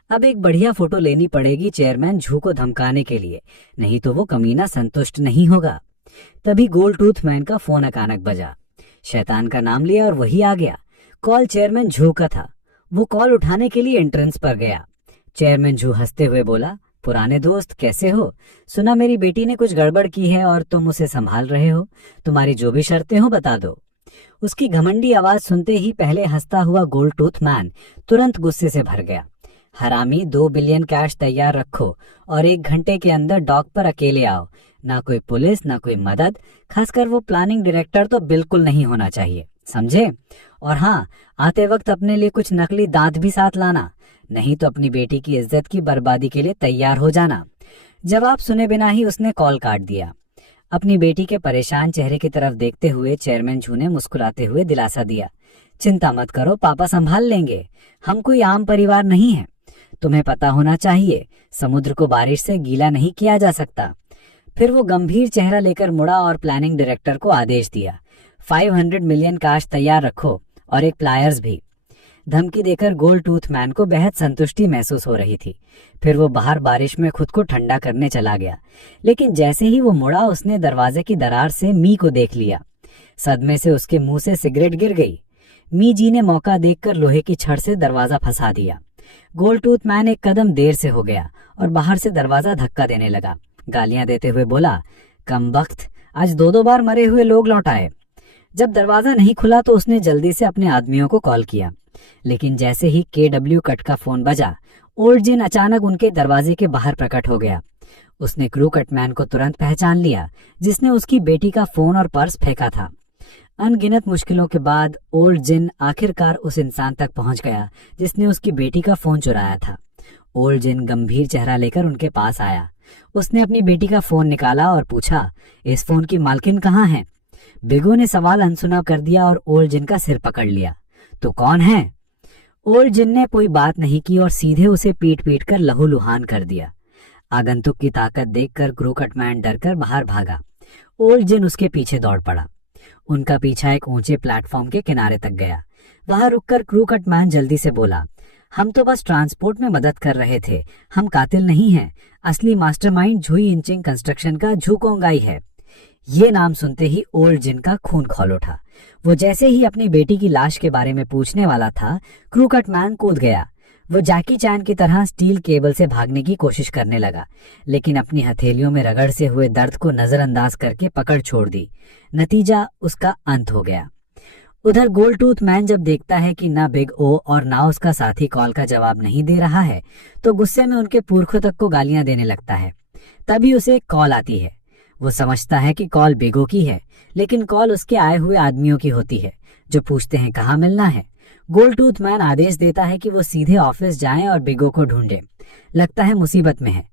अब एक बढ़िया फोटो लेनी पड़ेगी चेयरमैन झू को धमकाने के लिए, नहीं तो वो कमीना संतुष्ट नहीं होगा। तभी गोल्ड टूथ मैन का फोन अचानक बजा। शैतान का नाम लिया और वही आ गया। कॉल चेयरमैन झू का था। वो कॉल उठाने के लिए एंट्रेंस पर गया। चेयरमैन झू हंसते हुए बोला, पुराने दोस्त कैसे हो? सुना मेरी बेटी ने कुछ गड़बड़ की है और तुम उसे संभाल रहे हो। तुम्हारी जो भी शर्तें हो बता दो। उसकी घमंडी आवाज सुनते ही पहले हंसता हुआ गोल्ड टूथ मैन तुरंत गुस्से से भर गया। हरामी, 2 बिलियन कैश तैयार रखो और 1 घंटे के अंदर डॉक पर अकेले आओ। ना कोई पुलिस, ना कोई मदद, खासकर वो प्लानिंग डायरेक्टर तो बिल्कुल नहीं होना चाहिए, समझे? और हाँ, आते वक्त अपने लिए कुछ नकली दांत भी साथ लाना, नहीं तो अपनी बेटी की इज्जत की बर्बादी के लिए तैयार हो जाना। जवाब सुने बिना ही उसने कॉल काट दिया। अपनी बेटी के परेशान चेहरे की तरफ देखते हुए चेयरमैन जू ने मुस्कुराते हुए दिलासा दिया, चिंता मत करो, पापा संभाल लेंगे। हम कोई आम परिवार नहीं है। तुम्हें पता होना चाहिए, समुद्र को बारिश से गीला नहीं किया जा सकता। फिर वो गंभीर चेहरा लेकर मुड़ा और प्लानिंग डायरेक्टर को आदेश दिया, 500 मिलियन काश तैयार रखो और एक प्लायर्स भी। धमकी देकर गोल्ड टूथ मैन को बेहद संतुष्टि महसूस हो रही थी। फिर वो बाहर बारिश में खुद को ठंडा करने चला गया, लेकिन जैसे ही वो मुड़ा उसने दरवाजे की दरार से मी को देख लिया। सदमे से उसके मुंह से सिगरेट गिर गई। मी जी ने मौका देखकर लोहे की छड़ से दरवाजा फंसा दिया। गोल्ड टूथ मैन एक कदम देर से हो गया और बाहर से दरवाजा धक्का देने लगा। गालियां देते हुए बोला, कमबख्त, आज 2 बार मरे हुए लोग लौट आए। जब दरवाजा नहीं खुला तो उसने जल्दी से अपने आदमियों को कॉल किया, लेकिन जैसे ही KW कट का फोन बजा, ओल्ड जिन अचानक उनके दरवाजे के बाहर प्रकट हो गया। उसने क्रू कटमैन को तुरंत पहचान लिया, जिसने उसकी बेटी का फोन और पर्स फेंका था। अनगिनत मुश्किलों के बाद ओल्ड जिन आखिरकार उस इंसान तक पहुंच गया जिसने उसकी बेटी का फोन चुराया था। ओल्ड जिन गंभीर चेहरा लेकर उनके पास आया। उसने अपनी बेटी का फोन निकाला और पूछा, इस फोन की मालकिन कहाँ है? बिगो ने सवाल अनसुना कर दिया और ओल्ड जिन का सिर पकड़ लिया। तो कौन है? ओल्ड जिन ने कोई बात नहीं की और सीधे उसे पीट पीट कर लहूलुहान कर दिया। आगंतुक की ताकत देखकर क्रू कटमैन डरकर बाहर भागा। ओल्ड जिन उसके पीछे दौड़ पड़ा। उनका पीछा एक ऊंचे प्लेटफॉर्म के किनारे तक गया। वहां रुककर क्रू कटमैन जल्दी से बोला, हम तो बस ट्रांसपोर्ट में मदद कर रहे थे, हम कातिल नहीं हैं। असली मास्टरमाइंड झुई इंचिंग कंस्ट्रक्शन का झुकोंगाई है। ये नाम सुनते ही ओल्ड जिन का खून खौल उठा। वो जैसे ही अपनी बेटी की लाश के बारे में पूछने वाला था, क्रू कटमैन कूद गया। वो जैकी चैन की तरह स्टील केबल से भागने की कोशिश करने लगा, लेकिन अपनी हथेलियों में रगड़ से हुए दर्द को नजरअंदाज करके पकड़ छोड़ दी। नतीजा उसका अंत हो गया। उधर गोल्ड टूथ मैन जब देखता है कि ना बिग ओ और ना उसका साथी कॉल का जवाब नहीं दे रहा है, तो गुस्से में उनके पुरखों तक को गालियां देने लगता है। तभी उसे एक कॉल आती है। वो समझता है कि कॉल बिगो की है, लेकिन कॉल उसके आए हुए आदमियों की होती है, जो पूछते हैं कहाँ मिलना है। गोल्ड टूथ मैन आदेश देता है कि वो सीधे ऑफिस जाएं और बिगो को ढूंढें। लगता है मुसीबत में है।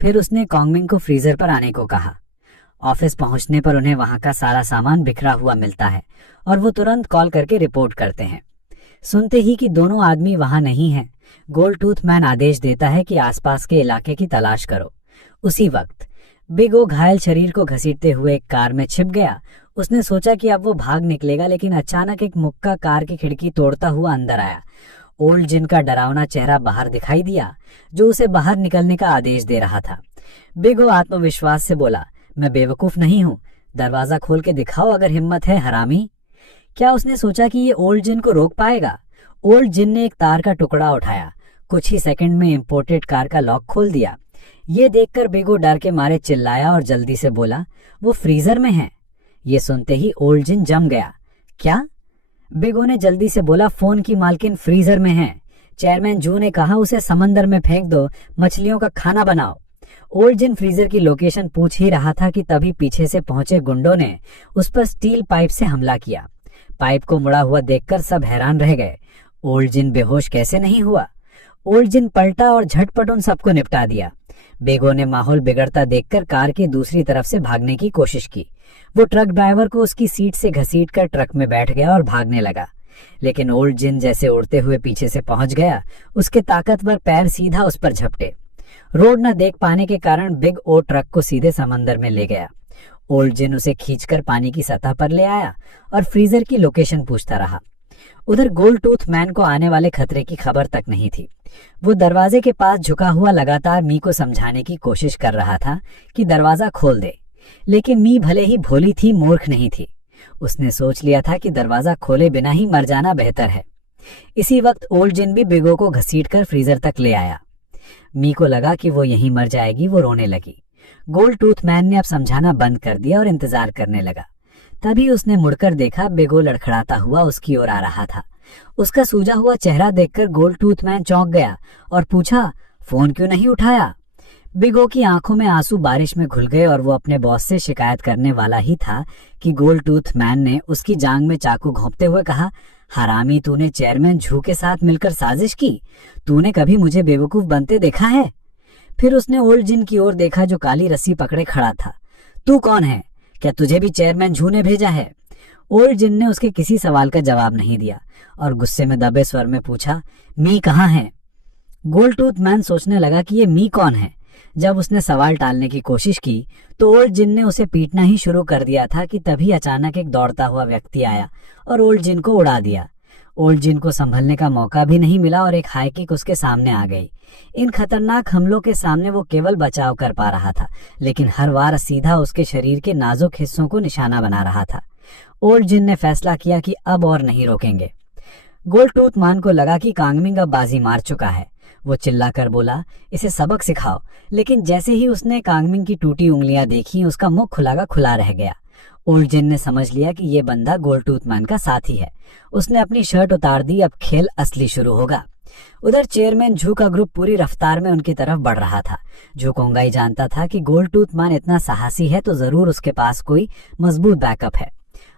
फिर उसने कॉन्गमिंग को फ्रीजर पर आने को कहा। ऑफिस पहुंचने पर उन्हें वहां का सारा सामान बिखरा हुआ मिलता है और वो तुरंत कॉल करके रिपोर्ट करते हैं। सुनते ही कि दोनों आदमी वहां नहीं हैं, गोल्ड टूथ मैन आदेश देता है कि आसपास के इलाके की तलाश करो। उसी वक्त बिगो घायल शरीर को घसीटते हुए एक कार में छिप गया। उसने सोचा कि अब वो भाग निकलेगा, लेकिन अचानक एक मुक्का कार की खिड़की तोड़ता हुआ अंदर आया। ओल्ड जिन का डरावना चेहरा बाहर दिखाई दिया, जो उसे बाहर निकलने का आदेश दे रहा था। बिगो आत्मविश्वास से बोला, मैं बेवकूफ नहीं हूं, दरवाजा खोल के दिखाओ अगर हिम्मत है, हरामी। क्या उसने सोचा कि ये ओल्ड जिन को रोक पाएगा? ओल्ड जिन ने एक तार का टुकड़ा उठाया, कुछ ही सेकंड में इंपोर्टेड कार का लॉक खोल दिया। ये देखकर बिगो डर के मारे चिल्लाया और जल्दी से बोला, वो फ्रीजर में है। ये सुनते ही ओल्ड जिन जम गया। क्या? बिगो ने जल्दी से बोला, फोन की मालकिन फ्रीजर में है। चेयरमैन जू ने कहा उसे समंदर में फेंक दो, मछलियों का खाना बनाओ। ओल्ड जिन फ्रीजर की लोकेशन पूछ ही रहा था कि तभी पीछे से पहुंचे गुंडों ने उस पर स्टील पाइप से हमला किया। पाइप को मुड़ा हुआ देखकर सब हैरान रह गए। ओल्ड जिन बेहोश कैसे नहीं हुआ? ओल्ड जिन पलटा और झटपट उन सबको निपटा दिया। बेगो ने माहौल बिगड़ता देखकर कार की दूसरी तरफ से भागने की कोशिश की। वो ट्रक ड्राइवर को उसकी सीट से घसीटकर ट्रक में बैठ गया और भागने लगा, लेकिन ओल्ड जिन जैसे उड़ते हुए पीछे से पहुंच गया, उसके ताकतवर पैर सीधा उस पर झपटे। रोड न देख पाने के कारण बिग ओ ट्रक को सीधे समंदर में ले गया। ओल्ड जिन उसे खींचकर पानी की सतह पर ले आया और फ्रीजर की लोकेशन पूछता रहा। उधर गोल्ड टूथ मैन को आने वाले खतरे की खबर तक नहीं थी। वो दरवाजे के पास झुका हुआ लगातार मी को समझाने की कोशिश कर रहा था कि दरवाजा खोल दे, लेकिन मी भले ही भोली थी, मूर्ख नहीं थी। उसने सोच लिया था कि दरवाजा खोले बिना ही मर जाना बेहतर है। इसी वक्त ओल्ड जिन भी बिगो को घसीटकर फ्रीजर तक ले आया। मी को लगा कि वो यहीं मर जाएगी। वो रोने लगी। गोल्ड टूथ मैन ने अब समझाना बंद कर दिया और इंतजार करने लगा। तभी उसने मुड़कर देखा, बिगो लड़खड़ाता हुआ उसकी ओर आ रहा था। उसका सूजा हुआ चेहरा देखकर गोल्ड टूथ मैन चौंक गया और पूछा, फोन क्यों नहीं उठाया? बिगो की आंखों में आंसू बारिश में घुल गए और वो अपने बॉस से शिकायत करने वाला ही था कि गोल्ड टूथ मैन ने उसकी जांग में चाकू घोंपते हुए कहा, हरामी, तूने चेयरमैन झू के साथ मिलकर साजिश की? तूने कभी मुझे बेवकूफ बनते देखा है? फिर उसने ओल्ड जिन की ओर देखा जो काली रस्सी पकड़े खड़ा था। तू कौन है? क्या तुझे भी चेयरमैन झू ने भेजा है? ओल्ड जिन ने उसके किसी सवाल का जवाब नहीं दिया और गुस्से में दबे स्वर में पूछा, मी कहाँ है? गोल्ड टूथ मैन सोचने लगा कि ये मी कौन है। जब उसने सवाल टालने की कोशिश की तो ओल्ड जिन ने उसे पीटना ही शुरू कर दिया था कि तभी अचानक एक दौड़ता हुआ व्यक्ति आया और ओल्ड जिन को उड़ा दिया। ओल्ड जिन को संभलने का मौका भी नहीं मिला और एक हाई किक उसके सामने आ गई। इन खतरनाक हमलों के सामने वो केवल बचाव कर पा रहा था, लेकिन हर बार सीधा उसके शरीर के नाजुक हिस्सों को निशाना बना रहा था। ओल्ड जिन ने फैसला किया कि अब और नहीं रोकेंगे। गोल्ड टूथ मैन को लगा कि कांगमिंग अब बाजी मार चुका है। वो चिल्लाकर बोला, इसे सबक सिखाओ। लेकिन जैसे ही उसने कांगमिंग की टूटी उंगलियां देखी, उसका मुख खुला का खुला रह गया। ओल्ड जिन ने समझ लिया कि ये बंदा गोल्ड टूथ मैन का साथी है। उसने अपनी शर्ट उतार दी। अब खेल असली शुरू होगा। उधर चेयरमैन झू का ग्रुप पूरी रफ्तार में उनकी तरफ बढ़ रहा था। झू कोंगाई जानता था कि गोल्ड टूथ मैन इतना साहसी है तो जरूर उसके पास कोई मजबूत बैकअप है।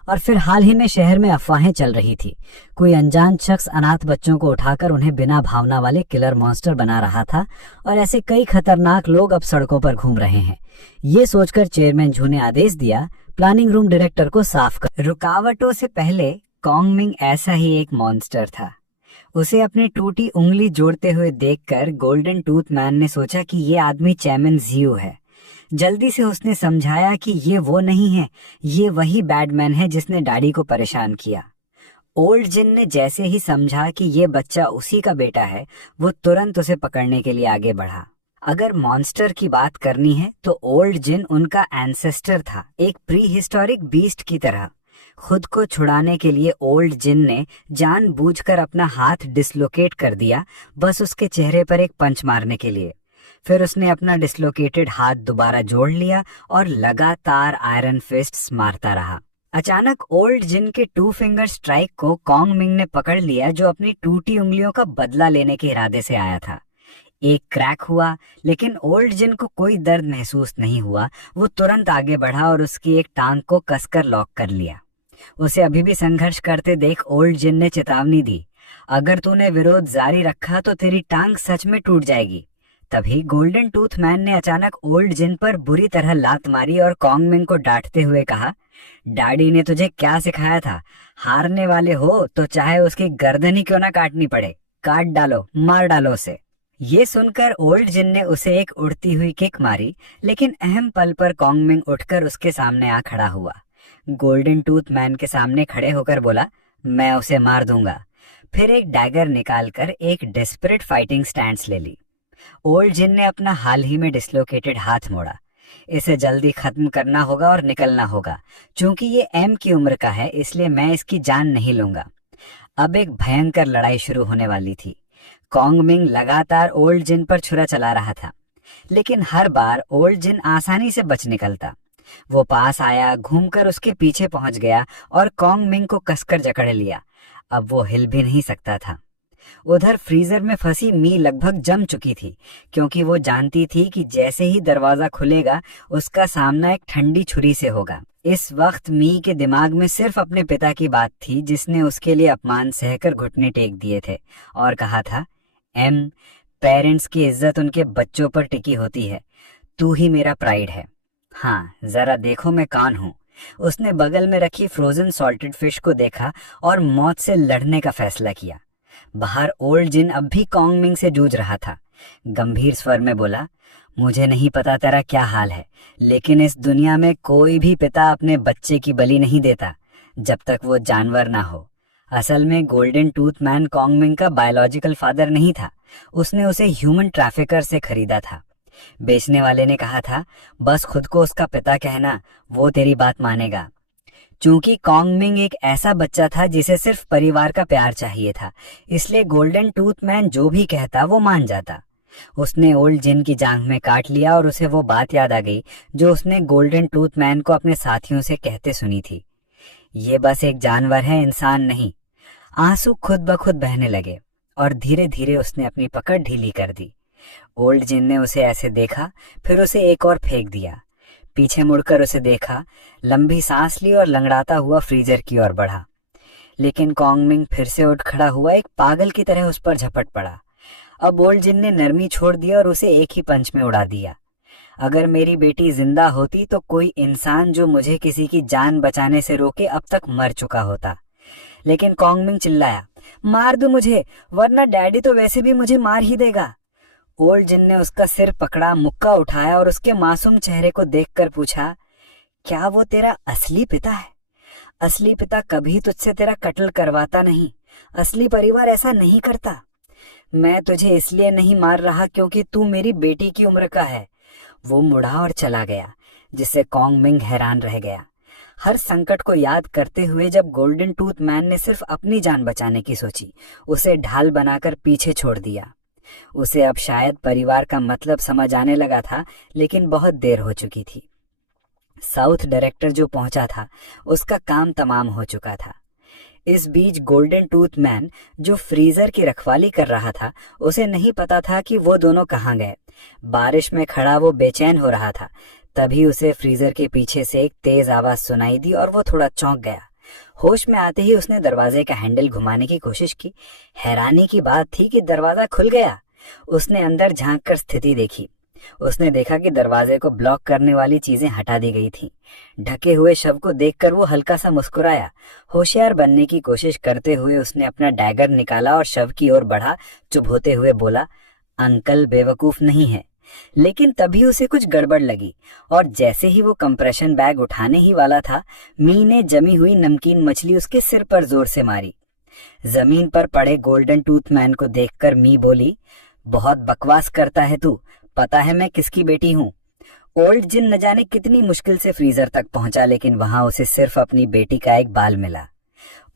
और फिर हाल ही में शहर में अफवाहें चल रही थी। कोई अनजान शख्स अनाथ बच्चों को उठाकर उन्हें बिना भावना वाले किलर मॉन्स्टर बना रहा था और ऐसे कई खतरनाक लोग अब सड़कों पर घूम रहे हैं। ये सोचकर चेयरमैन झू ने आदेश दिया, प्लानिंग रूम डायरेक्टर को साफ कर। रुकावटों से पहले कांगमिंग ऐसा ही एक मॉन्स्टर था। उसे अपनी टूटी उंगली जोड़ते हुए देखकर गोल्डन टूथ मैन ने सोचा कि ये आदमी चेयरमैन जियो है। जल्दी से उसने समझाया कि ये वो नहीं है, ये वही बैडमैन है जिसने डैडी को परेशान किया। ओल्ड जिन ने जैसे ही समझा कि ये बच्चा उसी का बेटा है, वो तुरंत उसे पकड़ने के लिए आगे बढ़ा। अगर मॉन्स्टर की बात करनी है तो ओल्ड जिन उनका एंसेस्टर था, एक प्री हिस्टोरिक बीस्ट की तरह। खुद को छुड़ाने के लिए ओल्ड जिन ने जानबूझकर अपना हाथ डिसलोकेट कर दिया, बस उसके चेहरे पर एक पंच मारने के लिए। फिर उसने अपना डिसलोकेटेड हाथ दोबारा जोड़ लिया और लगातार आयरन फिस्ट्स मारता रहा। अचानक ओल्ड जिन के 2 फिंगर स्ट्राइक को कांगमिंग ने पकड़ लिया, जो अपनी टूटी उंगलियों का बदला लेने के इरादे से आया था। एक क्रैक हुआ, लेकिन ओल्ड जिन को कोई दर्द महसूस नहीं हुआ। वो तुरंत आगे बढ़ा और उसकी एक टांग को कसकर लॉक कर लिया। उसे अभी भी संघर्ष करते देख ओल्ड जिन ने चेतावनी दी, अगर तूने विरोध जारी रखा तो तेरी टांग सच में टूट जाएगी। तभी गोल्डन टूथ मैन ने अचानक ओल्ड जिन पर बुरी तरह लात मारी और कांगमिंग को डांटते हुए कहा, डैडी ने तुझे क्या सिखाया था? हारने वाले हो तो चाहे उसकी गर्दन ही क्यों ना काटनी पड़े, काट डालो, मार डालो उसे। ये सुनकर ओल्ड जिन ने उसे एक उड़ती हुई किक मारी, लेकिन अहम पल पर कांगमिंग उठकर उसके सामने आ खड़ा हुआ। गोल्डन टूथ मैन के सामने खड़े होकर बोला, मैं उसे मार दूंगा। फिर एक डैगर निकालकर एक डेस्परेट फाइटिंग स्टैंड्स ले ली। ओल्ड जिन ने अपना हाल ही में डिसलोकेटेड हाथ मोड़ा। इसे जल्दी खत्म करना होगा और निकलना होगा। चूंकि ये एम की उम्र का है, इसलिए मैं इसकी जान नहीं लूंगा। अब एक भयंकर लड़ाई शुरू होने वाली थी। कांगमिंग लगातार ओल्ड जिन पर छुरा चला रहा था, लेकिन हर बार ओल्ड जिन आसानी से बच निकलता। वो पास आया, घूमकर उसके पीछे पहुंच गया और कांगमिंग को कसकर जकड़ लिया। अब वो हिल भी नहीं सकता था। उधर फ्रीजर में फंसी मी लगभग जम चुकी थी, क्योंकि वो जानती थी कि जैसे ही दरवाजा खुलेगा उसका सामना एक ठंडी छुरी से होगा। इस वक्त मी के दिमाग में सिर्फ अपने पिता की बात थी, जिसने उसके लिए अपमान सहकर घुटने टेक दिए थे और कहा था, एम, पेरेंट्स की इज्जत उनके बच्चों पर टिकी होती है। तू ही मेरा प्राइड है। हाँ, जरा देखो मैं कौन हूँ। उसने बगल में रखी फ्रोजन सॉल्टेड फिश को देखा और मौत से लड़ने का फैसला किया। बाहर ओल्ड जिन अब भी कांगमिंग से जूझ रहा था। गंभीर स्वर में बोला, मुझे नहीं पता तेरा क्या हाल है, लेकिन इस दुनिया में कोई भी पिता अपने बच्चे की बलि नहीं देता जब तक वो जानवर ना हो। असल में गोल्डन टूथ मैन कांगमिंग का बायोलॉजिकल फादर नहीं था। उसने उसे ह्यूमन ट्रैफिकर से खरीदा था। बेचने वाले ने कहा था, बस खुद को उसका पिता कहना, वो तेरी बात मानेगा। चूंकि कांगमिंग एक ऐसा बच्चा था जिसे सिर्फ परिवार का प्यार चाहिए था, इसलिए गोल्डन टूथ मैन जो भी कहता वो मान जाता। उसने ओल्ड जिन की जांघ में काट लिया और उसे वो बात याद आ गई जो उसने गोल्डन टूथ मैन को अपने साथियों से कहते सुनी थी, ये बस एक जानवर है, इंसान नहीं। आंसू खुद ब खुद बहने लगे और धीरे धीरे उसने अपनी पकड़ ढीली कर दी। ओल्ड जिन ने उसे ऐसे देखा, फिर उसे एक और फेंक दिया। पीछे मुड़कर उसे देखा, लंबी सांस ली और लंगड़ाता हुआ फ्रीजर की ओर बढ़ा। लेकिन कॉन्गमिंग फिर से उठ खड़ा हुआ, एक पागल की तरह उस पर झपट पड़ा। अब ओल्ड जिन ने नरमी छोड़ दिया और उसे एक ही पंच में उड़ा दिया। अगर मेरी बेटी जिंदा होती तो कोई इंसान जो मुझे किसी की जान बचाने से रोके अब तक मर चुका होता। लेकिन कॉन्गमिंग चिल्लाया, मार दो मुझे, वरना डैडी तो वैसे भी मुझे मार ही देगा। ओल्ड जिन ने उसका सिर पकड़ा, मुक्का उठाया और उसके मासूम चेहरे को देखकर पूछा, क्या वो तेरा असली पिता है? असली पिता कभी तुझसे तेरा कत्ल करवाता नहीं। असली परिवार ऐसा नहीं करता। मैं तुझे इसलिए नहीं मार रहा क्योंकि तू मेरी बेटी की उम्र का है। वो मुड़ा और चला गया, जिससे कॉन्गमिंग हैरान रह गया। हर संकट को याद करते हुए जब गोल्डन टूथ मैन ने सिर्फ अपनी जान बचाने की सोची, उसे ढाल बनाकर पीछे छोड़ दिया। उसे अब शायद परिवार का मतलब समझ आने लगा था, लेकिन बहुत देर हो चुकी थी। साउथ डायरेक्टर जो पहुंचा था, उसका काम तमाम हो चुका था। इस बीच गोल्डन टूथ मैन जो फ्रीजर की रखवाली कर रहा था, उसे नहीं पता था कि वो दोनों कहाँ गए। बारिश में खड़ा वो बेचैन हो रहा था। तभी उसे फ्रीजर के पीछे से एक तेज आवाज सुनाई दी और वो थोड़ा चौंक गया। होश में आते ही उसने दरवाजे का हैंडल घुमाने की कोशिश की। हैरानी की बात थी कि दरवाजा खुल गया। उसने अंदर झांककर स्थिति देखी। उसने देखा कि दरवाजे को ब्लॉक करने वाली चीजें हटा दी गई थीं। ढके हुए शव को देखकर वो हल्का सा मुस्कुराया। होशियार बनने की कोशिश करते हुए उसने अपना डैगर निकाला और शव की ओर बढ़ा, चुभोते हुए बोला, अंकल बेवकूफ नहीं है। लेकिन तभी उसे कुछ गड़बड़ लगी और जैसे ही वो कंप्रेशन बैग उठाने ही वाला था, मी ने जमी हुई नमकीन मछली उसके सिर पर जोर से मारी। जमीन पर पड़े गोल्डन टूथ मैन को देखकर मी बोली, बहुत बकवास करता है तू, पता है मैं किसकी बेटी हूँ। ओल्ड जिन न जाने कितनी मुश्किल से फ्रीजर तक पहुंचा, लेकिन वहां उसे सिर्फ अपनी बेटी का एक बाल मिला।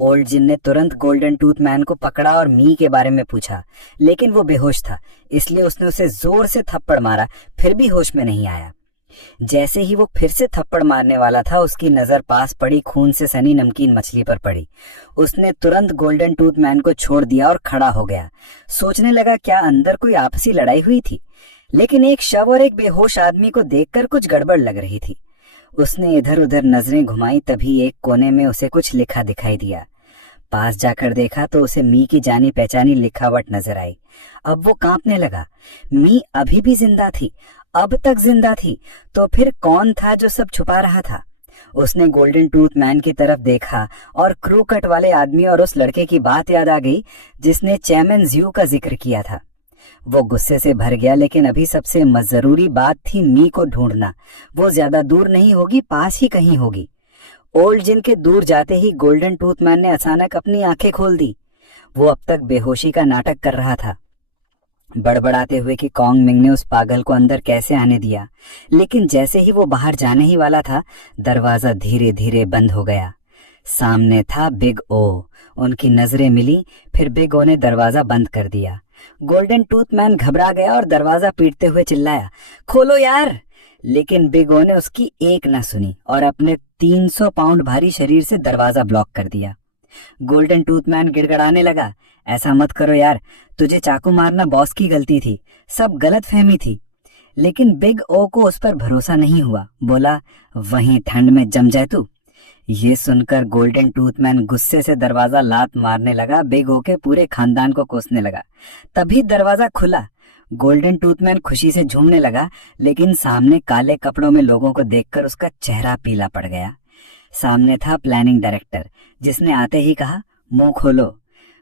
ओल्ड जिन ने तुरंत गोल्डन टूथ मैन को पकड़ा और मी के बारे में पूछा, लेकिन वो बेहोश था, इसलिए उसने उसे जोर से थप्पड़ मारा, फिर भी होश में नहीं आया। जैसे ही वो फिर से थप्पड़ मारने वाला था, उसकी नजर पास पड़ी खून से सनी नमकीन मछली पर पड़ी। उसने तुरंत गोल्डन टूथ मैन को छोड़ दिया और खड़ा हो गया। सोचने लगा क्या अंदर कोई आपसी लड़ाई हुई थी, लेकिन एक शव और एक बेहोश आदमी को देखकर कुछ गड़बड़ लग रही थी। उसने इधर उधर नजरें घुमाई, तभी एक कोने में उसे कुछ लिखा दिखाई दिया। पास जाकर देखा तो उसे मी की जानी पहचानी लिखावट नजर आई। अब वो कांपने लगा। मी अभी भी जिंदा थी, अब तक जिंदा थी, तो फिर कौन था जो सब छुपा रहा था? उसने गोल्डन टूथ मैन की तरफ देखा और क्रू कट वाले आदमी और उस लड़के की बात याद आ गई जिसने चैमन ज्यू का जिक्र किया था। वो गुस्से से भर गया, लेकिन अभी सबसे जरूरी बात थी मी को ढूंढना। वो ज्यादा दूर नहीं होगी, पास ही कहीं होगी। ओल्ड जिन के दूर जाते ही गोल्डन टूथ मैन ने अचानक अपनी आंखें खोल दी। वो अब तक बेहोशी का नाटक कर रहा था, बड़बड़ाते हुए कि कॉन्गमिंग ने उस पागल को अंदर कैसे आने दिया। लेकिन जैसे ही वो बाहर जाने ही वाला था, दरवाजा धीरे धीरे बंद हो गया। सामने था बिग ओ। उनकी नजरें मिली, फिर बिग ओ ने दरवाजा बंद कर दिया। गोल्डन टूथ मैन घबरा गया और दरवाजा पीटते हुए चिल्लाया, खोलो यार। लेकिन बिग ओ ने उसकी एक न सुनी और अपने 300 पाउंड भारी शरीर से दरवाजा ब्लॉक कर दिया। गोल्डन टूथ मैन गिड़गड़ाने लगा, ऐसा मत करो यार, तुझे चाकू मारना बॉस की गलती थी, सब गलत फहमी थी। लेकिन बिग ओ को उस पर भरोसा नहीं हुआ। बोला, वहीं ठंड में जम जाए तू। ये सुनकर गोल्डन टूथ मैन गुस्से से दरवाजा लात मारने लगा, बिग ओ के पूरे खानदान को कोसने लगा। तभी दरवाजा खुला। गोल्डन टूथ मैन खुशी से झूमने लगा, लेकिन सामने काले कपड़ों में लोगों को देखकर उसका चेहरा पीला पड़ गया। सामने था प्लानिंग डायरेक्टर, जिसने आते ही कहा, मुंह खोलो।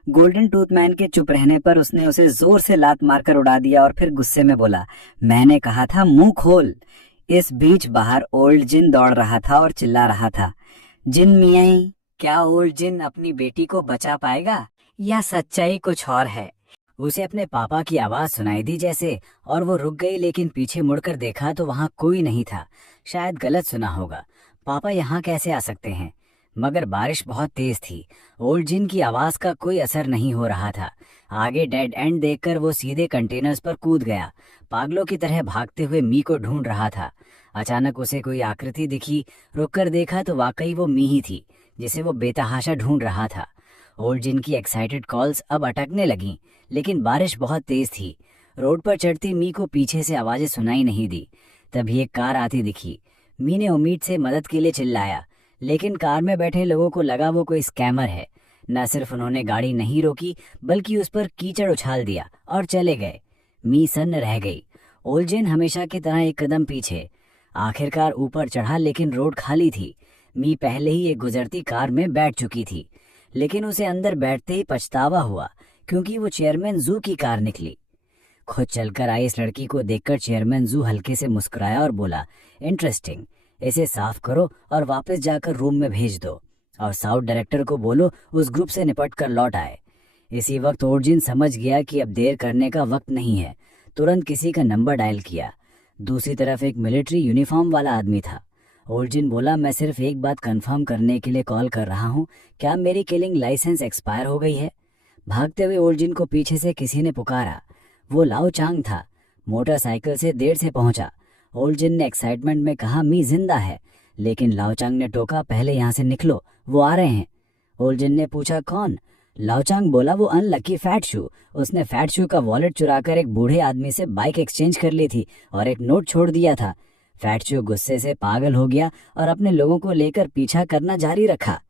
गोल्डन टूथ मैन के चुप रहने पर उसने उसे जोर से लात मारकर उड़ा दिया और फिर गुस्से में बोला, मैंने कहा था मुंह खोल। इस बीच बाहर ओल्ड जिन दौड़ रहा था और चिल्ला रहा था, जिन मियाँ, क्या ओल्ड जिन अपनी बेटी को बचा पाएगा या सच्चाई कुछ और है? उसे अपने पापा की आवाज सुनाई दी जैसे, और वो रुक गई, लेकिन पीछे मुड़कर देखा तो वहां कोई नहीं था। शायद गलत सुना होगा, पापा यहाँ कैसे आ सकते हैं? मगर बारिश बहुत तेज थी। ओल्ड जिन की आवाज का कोई असर नहीं हो रहा था। आगे डेड एंड देखकर वो सीधे कंटेनर्स पर कूद गया। पागलों की तरह भागते हुए मी को ढूंढ रहा था। अचानक उसे कोई आकृति दिखी। रुककर देखा तो वाकई वो मी ही थी, जिसे वो बेतहाशा ढूंढ रहा था। ओल्ड जिन की एक्साइटेड कॉल्स अब अटकने लगीं, लेकिन बारिश बहुत तेज थी। रोड पर चढ़ती मी को पीछे से आवाजें सुनाई नहीं दी। तभी एक कार आती दिखी। मी ने उम्मीद से मदद के लिए चिल्लाया, लेकिन कार में बैठे लोगों को लगा वो कोई स्कैमर है। न सिर्फ उन्होंने गाड़ी नहीं रोकी, बल्कि उस पर कीचड़ उछाल दिया और चले गए। मी सन्न रह गई। ओल्जिन हमेशा की तरह एक कदम पीछे। आखिरकार ऊपर चढ़ा, लेकिन रोड खाली थी। मी पहले ही एक गुजरती कार में बैठ चुकी थी, लेकिन उसे अंदर बैठते ही पछतावा हुआ, क्योंकि वो चेयरमैन जू की कार निकली। खुद चलकर आई इस लड़की को देखकर चेयरमैन जू हल्के से मुस्कुराया और बोला, इंटरेस्टिंग, इसे साफ करो और वापस जाकर रूम में भेज दो, और साउथ डायरेक्टर को बोलो उस ग्रुप से निपट कर लौट आए। इसी वक्त ओर्जिन समझ गया कि अब देर करने का वक्त नहीं है। तुरंत किसी का नंबर डायल किया। दूसरी तरफ एक मिलिट्री यूनिफॉर्म वाला आदमी था। ओर्जिन बोला, मैं सिर्फ एक बात कंफर्म करने के लिए कॉल कर रहा हूँ, क्या मेरी किलिंग लाइसेंस एक्सपायर हो गई है? भागते हुए ओर्जिन को पीछे से किसी ने पुकारा। वो लाओ चांग था। मोटरसाइकिल से देर से पहुंचा। ओर्जिन ने एक्साइटमेंट में कहा, मी जिंदा है, लेकिन लाओचांग ने टोका, पहले यहाँ से निकलो, वो आ रहे हैं। ओल्जिन ने पूछा, कौन? लाओचांग बोला, वो अनलकी फैट शू। उसने फैट शू का वॉलेट चुराकर एक बूढ़े आदमी से बाइक एक्सचेंज कर ली थी और एक नोट छोड़ दिया था। फैट शू गुस्से से पागल हो गया और अपने लोगों को लेकर पीछा करना जारी रखा।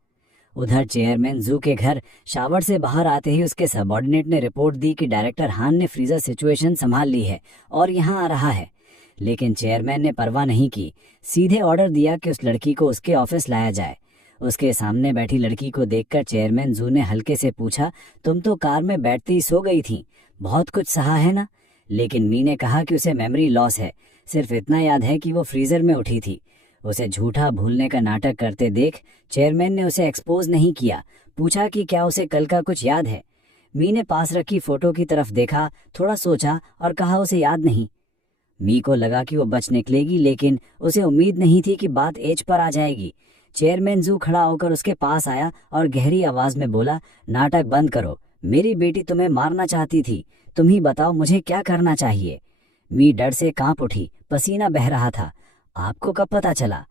उधर चेयरमैन जू के घर शावर से बाहर आते ही उसके सबऑर्डिनेट ने रिपोर्ट दी कि डायरेक्टर हान ने फ्रीजर सिचुएशन संभाल ली है और यहाँ आ रहा है। लेकिन चेयरमैन ने परवाह नहीं की, सीधे ऑर्डर दिया कि उस लड़की को उसके ऑफिस लाया जाए। उसके सामने बैठी लड़की को देखकर चेयरमैन जू ने हल्के से पूछा, तुम तो कार में बैठते ही सो गई थी, बहुत कुछ सहा है ना? लेकिन मी ने कहा कि उसे मेमोरी लॉस है, सिर्फ इतना याद है कि वो फ्रीजर में उठी थी। उसे झूठा भूलने का नाटक करते देख चेयरमैन ने उसे एक्सपोज नहीं किया। पूछा कि क्या उसे कल का कुछ याद है? मी ने पास रखी फोटो की तरफ देखा, थोड़ा सोचा और कहा, उसे याद नहीं। मी को लगा कि वो बच निकलेगी, लेकिन उसे उम्मीद नहीं थी कि बात एज पर आ जाएगी। चेयरमैन जू खड़ा होकर उसके पास आया और गहरी आवाज में बोला, नाटक बंद करो, मेरी बेटी तुम्हें मारना चाहती थी, तुम ही बताओ मुझे क्या करना चाहिए। मी डर से कांप उठी, पसीना बह रहा था। आपको कब पता चला?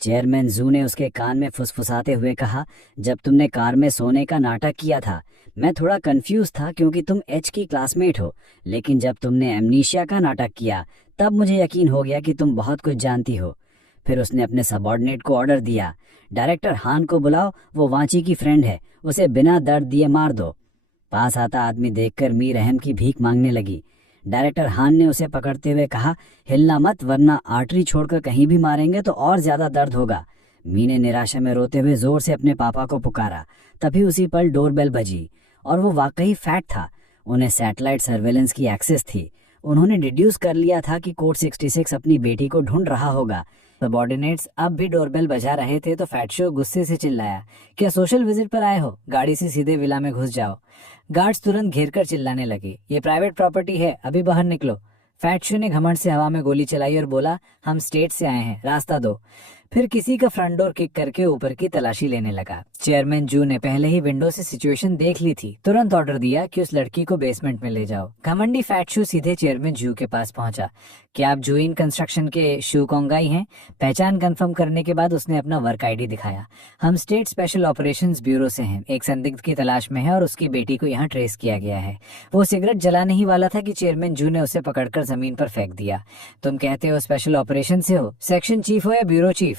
चेयरमैन जू ने उसके कान में फुसफुसाते हुए कहा, जब तुमने कार में सोने का नाटक किया था। मैं थोड़ा कंफ्यूज था क्योंकि तुम एच की क्लासमेट हो, लेकिन जब तुमने एमनीशिया का नाटक किया तब मुझे यकीन हो गया कि तुम बहुत कुछ जानती हो। फिर उसने अपने सबऑर्डिनेट को ऑर्डर दिया, डायरेक्टर हान को बुलाओ, वो वांची की फ्रेंड है, उसे बिना दर्द दिए मार दो। पास आता आदमी देखकर मी रहम की भीख मांगने लगी। डायरेक्टर हान ने उसे पकड़ते हुए कहा, हिलना मत, वरना आर्टरी छोड़कर कहीं भी मारेंगे तो और ज्यादा दर्द होगा। मी ने निराशा में रोते हुए जोर से अपने पापा को पुकारा। तभी उसी पल डोरबेल बजी और वो वाकई फैट था। उन्हें सैटेलाइट सर्वेलेंस की एक्सेस थी। उन्होंने डिड्यूस कर लिया था कि कोड 66 अपनी बेटी को ढूंढ रहा होगा। सबऑर्डिनेट्स अब भी डोरबेल बजा रहे थे तो फैटशो गुस्से से चिल्लाया, क्या सोशल विजिट पर आए हो? गाड़ी से सीधे विला में घुस जाओ। गार्ड्स तुरंत घेरकर चिल्लाने लगे, ये प्राइवेट प्रॉपर्टी है, अभी बाहर निकलो। फैटशो ने घमंड से हवा में गोली चलाई और बोला, हम स्टेट से आए हैं, रास्ता दो। फिर किसी का फ्रंट डोर किक करके ऊपर की तलाशी लेने लगा। चेयरमैन जू ने पहले ही विंडो से सिचुएशन देख ली थी। तुरंत ऑर्डर दिया कि उस लड़की को बेसमेंट में ले जाओ। घमंडी फैटशू सीधे चेयरमैन जू के पास पहुंचा। क्या आप जूइन कंस्ट्रक्शन के शू कोंगाई हैं? पहचान कंफर्म करने के बाद उसने अपना वर्क आईडी दिखाया। हम स्टेट स्पेशल ऑपरेशंस ब्यूरो से हैं, एक संदिग्ध की तलाश में है और उसकी बेटी को यहाँ ट्रेस किया गया है। वो सिगरेट जलाने ही वाला था कि चेयरमैन जू ने उसे पकड़कर जमीन पर फेंक दिया। तुम कहते हो स्पेशल ऑपरेशन से हो, सेक्शन चीफ हो या ब्यूरो चीफ?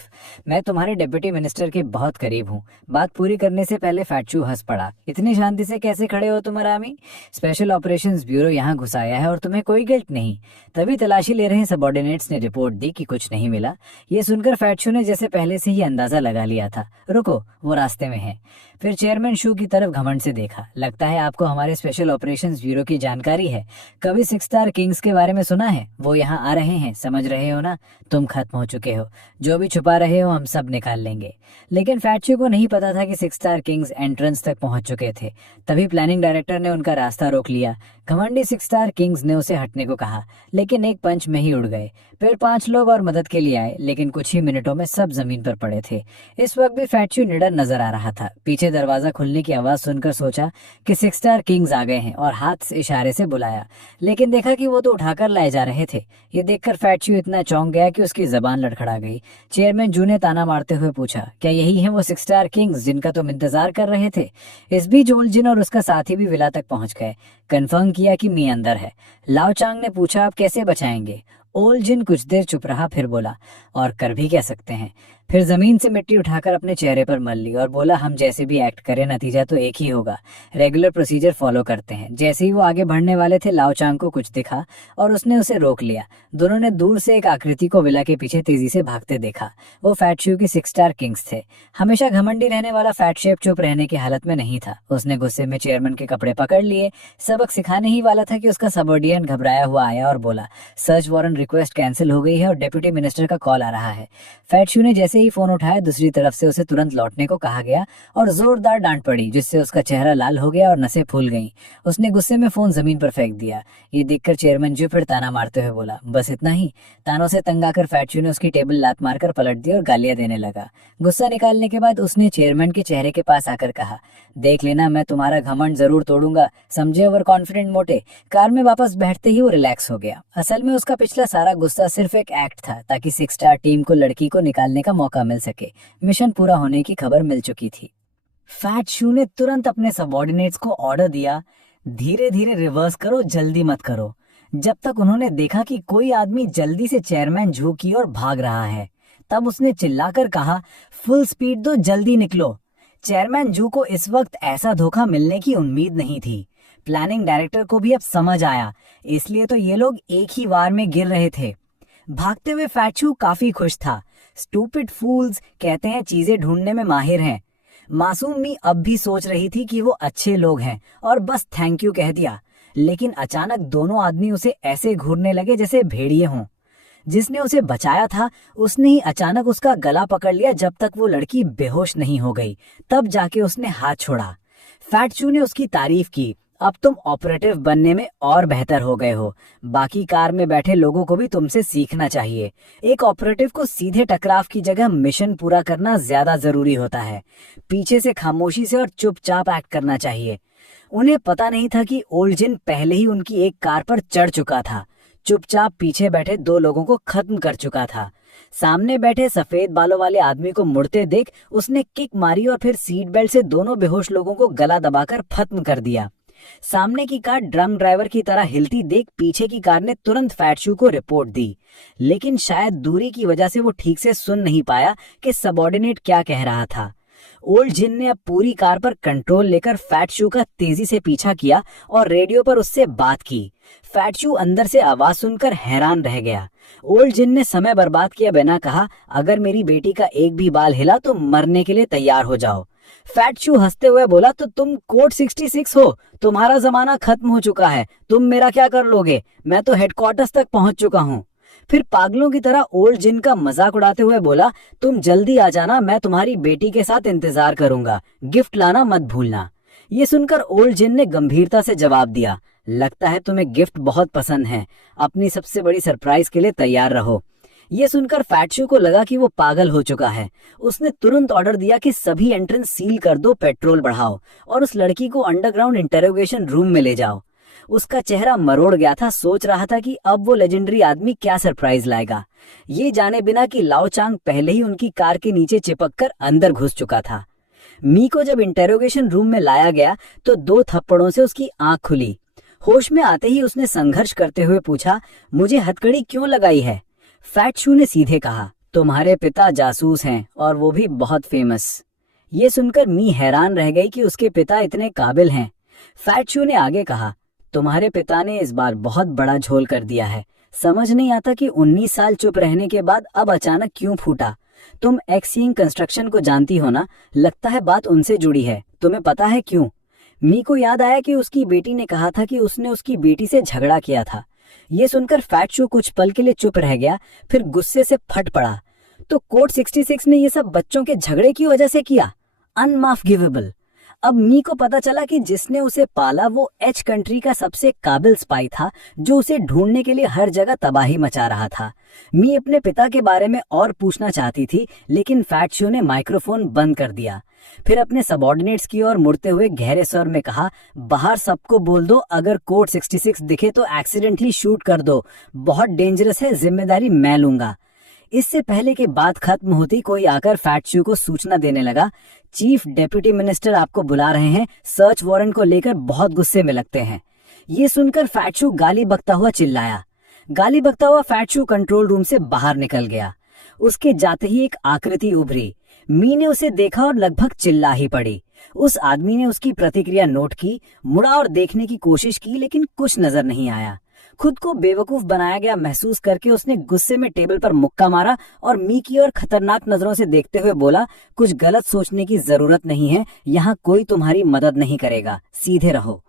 मैं तुम्हारे डिप्टी मिनिस्टर के बहुत करीब हूँ। बात पूरी करने से पहले फैटशू हंस पड़ा, इतनी शांति से कैसे खड़े हो तुम आरामी? स्पेशल ऑपरेशंस ब्यूरो यहाँ घुसाया है और तुम्हें कोई गिल्ट नहीं। तभी तलाशी ले रहे सबऑर्डिनेट्स ने रिपोर्ट दी कि कुछ नहीं मिला। ये सुनकर फैटशू ने जैसे पहले से ही अंदाजा लगा लिया था, रुको वो रास्ते में है। फिर चेयरमैन शू की तरफ घमंड से देखा, लगता है आपको हमारे स्पेशल ऑपरेशंस ब्यूरो की जानकारी है। कभी 6 स्टार किंग्स के बारे में सुना है? वो यहाँ आ रहे हैं, समझ रहे हो ना? तुम खत्म हो चुके हो, जो भी छुपा रहे हो हम सब निकाल लेंगे। लेकिन फैटशू को नहीं पता था कि 6 स्टार किंग्स एंट्रेंस तक पहुंच चुके थे। तभी प्लानिंग डायरेक्टर ने उनका रास्ता रोक लिया। घमंडी 6 स्टार किंग्स ने उसे हटने को कहा, लेकिन एक पंच में ही उड़ गए। फिर 5 लोग और मदद के लिए आए, लेकिन कुछ ही मिनटों में सब जमीन पर पड़े थे। इस वक्त भी फैटशू निडर नजर आ रहा था। पीछे दरवाजा खुलने की आवाज सुनकर सोचा कि 6 स्टार किंग्स आ गए हैं और हाथ से इशारे से बुलाया, लेकिन देखा कि वो तो उठाकर लाए जा रहे थे। ये देखकर फैटशू इतना चौंक गया कि उसकी जबान लड़खड़ा गई। चेयरमैन जू ने ताना मारते हुए पूछा, क्या यही है वो 6 स्टार किंग्स जिनका तुम इंतजार कर रहे थे? इस बीच ओल्जिन और उसका साथी भी विला तक पहुंच गए। कंफर्म किया कि मी अंदर है। लाओ चांग ने पूछा, आप कैसे बचाएंगे? ओल्जिन कुछ देर चुप रहा, फिर बोला, और कर भी क्या सकते हैं। फिर जमीन से मिट्टी उठाकर अपने चेहरे पर मल ली और बोला, हम जैसे भी एक्ट करें नतीजा तो एक ही होगा। रेगुलर प्रोसीजर फॉलो करते हैं। जैसे ही वो आगे बढ़ने वाले थे, लाओ चांग को कुछ दिखा और उसने उसे रोक लिया। दोनों ने दूर से एक आकृति को विला के पीछे तेजी से भागते देखा। वो फैटशू के 6 स्टार किंग्स थे। हमेशा घमंडी रहने वाला फैटशेप चुप रहने की हालत में नहीं था। उसने गुस्से में चेयरमैन के कपड़े पकड़ लिए। सबक सिखाने ही वाला था कि उसका सबऑर्डिनेट घबराया हुआ आया और बोला, सर्च वारंट रिक्वेस्ट कैंसिल हो गई है और डिप्टी मिनिस्टर का कॉल आ रहा है। फैटशू ने जैसे ही फोन उठाया, दूसरी तरफ से उसे तुरंत लौटने को कहा गया और जोरदार डांट पड़ी, जिससे उसका चेहरा लाल हो गया और नसें फूल गईं। उसने गुस्से में फोन जमीन पर फेंक दिया। ये देखकर चेयरमैन जू फिर ताना मारते हुए बोला, बस इतना ही? तानों से तंग आकर फैटशू ने उसकी टेबल लात मारकर पलट दी और गालियां देने लगा। गुस्सा निकालने के बाद उसने चेयरमैन के चेहरे के पास आकर कहा, देख लेना, मैं तुम्हारा घमंड जरूर तोड़ूंगा, समझे? ओवर कॉन्फिडेंट मोटे। कार में वापस बैठते ही वो रिलैक्स हो गया। असल में उसका पिछला सारा गुस्सा सिर्फ एक एक्ट था, ताकि 6 स्टार टीम को लड़की को निकालने का मौका मिल सके। मिशन पूरा होने की खबर मिल चुकी थी। फैटशू ने तुरंत अपने सबऑर्डिनेट्स को ऑर्डर दिया, धीरे धीरे रिवर्स करो, जल्दी मत करो। जब तक उन्होंने देखा कि कोई आदमी जल्दी से चेयरमैन जू की ओर भाग रहा है, तब उसने चिल्लाकर कहा, फुल स्पीड दो, जल्दी निकलो। चेयरमैन जू को इस वक्त ऐसा धोखा मिलने की उम्मीद नहीं थी। प्लानिंग डायरेक्टर को भी अब समझ आया, इसलिए तो ये लोग एक ही वार में गिर रहे थे। भागते हुए फैटशू काफी खुश था। स्टूपिड फूल्स कहते हैं चीजें ढूंढने में माहिर हैं। मासूम मी अब भी सोच रही थी कि वो अच्छे लोग हैं और बस थैंक यू कह दिया, लेकिन अचानक दोनों आदमी उसे ऐसे घूरने लगे जैसे भेड़िए हों। जिसने उसे बचाया था उसने ही अचानक उसका गला पकड़ लिया जब तक वो लड़की बेहोश नहीं हो गई। तब जाके उसने हाथ छोड़ा। फैटशू ने उसकी तारीफ की, अब तुम ऑपरेटिव बनने में और बेहतर हो गए हो। बाकी कार में बैठे लोगों को भी तुमसे सीखना चाहिए। एक ऑपरेटिव को सीधे टकराव की जगह मिशन पूरा करना ज्यादा जरूरी होता है। पीछे से खामोशी से और चुपचाप एक्ट करना चाहिए। उन्हें पता नहीं था कि ओल्जिन पहले ही उनकी एक कार पर चढ़ चुका था। चुपचाप पीछे बैठे 2 लोगों को खत्म कर चुका था। सामने बैठे सफेद बालों वाले आदमी को मुड़ते देख उसने किक मारी और फिर सीट बेल्ट से दोनों बेहोश लोगों को गला दबाकर खत्म कर दिया। सामने की कार ड्रंक ड्राइवर की तरह हिलती देख पीछे की कार ने तुरंत फैटशू को रिपोर्ट दी, लेकिन शायद दूरी की वजह से वो ठीक से सुन नहीं पाया कि सबऑर्डिनेट क्या कह रहा था। ओल्ड जिन ने अब पूरी कार पर कंट्रोल लेकर फैटशू का तेजी से पीछा किया और रेडियो पर उससे बात की। फैटशू अंदर से आवाज सुनकर हैरान रह गया। ओल्ड जिन ने समय बर्बाद किया बिना कहा, अगर मेरी बेटी का एक भी बाल हिला तो मरने के लिए तैयार हो जाओ। फैटशू हंसते हुए बोला, तो तुम कोड 66 हो, तुम्हारा जमाना खत्म हो चुका है, तुम मेरा क्या कर लोगे? मैं तो हेडक्वार्टर्स तक पहुंच चुका हूँ। फिर पागलों की तरह ओल्ड जिन का मजाक उड़ाते हुए बोला, तुम जल्दी आ जाना, मैं तुम्हारी बेटी के साथ इंतजार करूंगा, गिफ्ट लाना मत भूलना। ये सुनकर ओल्ड जिन ने गंभीरता से जवाब दिया, लगता है तुम्हें गिफ्ट बहुत पसंद है, अपनी सबसे बड़ी सरप्राइज के लिए तैयार रहो। ये सुनकर फैटशू को लगा कि वो पागल हो चुका है। उसने तुरंत ऑर्डर दिया कि सभी एंट्रेंस सील कर दो, पेट्रोल बढ़ाओ और उस लड़की को अंडरग्राउंड इंटेरोगेशन रूम में ले जाओ। उसका चेहरा मरोड़ गया था, सोच रहा था कि अब वो लेजेंडरी आदमी क्या सरप्राइज लाएगा, ये जाने बिना कि लाओ चांग पहले ही उनकी कार के नीचे चिपक कर अंदर घुस चुका था। मी को जब इंटेरोगेशन रूम में लाया गया तो 2 थप्पड़ों से उसकी आंख खुली। होश में आते ही उसने संघर्ष करते हुए पूछा, मुझे हथकड़ी क्यों लगाई है? फैटशू ने सीधे कहा, तुम्हारे पिता जासूस हैं और वो भी बहुत फेमस। ये सुनकर मी हैरान रह गई कि उसके पिता इतने काबिल हैं। फैटशू ने आगे कहा, तुम्हारे पिता ने इस बार बहुत बड़ा झोल कर दिया है। समझ नहीं आता कि 19 साल चुप रहने के बाद अब अचानक क्यों फूटा। तुम एक्सिंग कंस्ट्रक्शन को जानती हो ना, लगता है बात उनसे जुड़ी है। तुम्हें पता है क्यों? मी को याद आया कि उसकी बेटी ने कहा था कि उसने उसकी बेटी से झगड़ा किया था। ये सुनकर फैटशू कुछ पल के लिए चुप रह गया, फिर गुस्से से फट पड़ा, तो कोड 66 ने ये सब बच्चों के झगड़े की वजह से किया? अनमाफगिवेबल। अब मी को पता चला कि जिसने उसे पाला वो एच कंट्री का सबसे काबिल स्पाई था, जो उसे ढूंढने के लिए हर जगह तबाही मचा रहा था। मी अपने पिता के बारे में और पूछना चाहती थी, लेकिन फैट शू ने माइक्रोफोन बंद कर दिया। फिर अपने सबॉर्डिनेट्स की ओर मुड़ते हुए गहरे स्वर में कहा, बाहर सबको बोल दो, अगर कोड 66 दिखे तो एक्सीडेंटली शूट कर दो, बहुत डेंजरस है, जिम्मेदारी मैं लूंगा। इससे पहले कि बात खत्म होती, कोई आकर फैट शू को सूचना देने लगा, चीफ डेप्यूटी मिनिस्टर आपको बुला रहे हैं, सर्च वारंट को लेकर बहुत गुस्से में लगते हैं। ये सुनकर फैट शू गाली बकता हुआ चिल्लाया। गाली बकता हुआ फैट शू कंट्रोल रूम से बाहर निकल गया। उसके जाते ही एक आकृति उभरी। मी ने उसे देखा और लगभग चिल्ला ही पड़ी। उस आदमी ने उसकी प्रतिक्रिया नोट की, मुड़ा और देखने की कोशिश की, लेकिन कुछ नजर नहीं आया। खुद को बेवकूफ बनाया गया महसूस करके उसने गुस्से में टेबल पर मुक्का मारा और मी की ओर खतरनाक नजरों से देखते हुए बोला, कुछ गलत सोचने की जरूरत नहीं है, यहाँ कोई तुम्हारी मदद नहीं करेगा, सीधे रहो।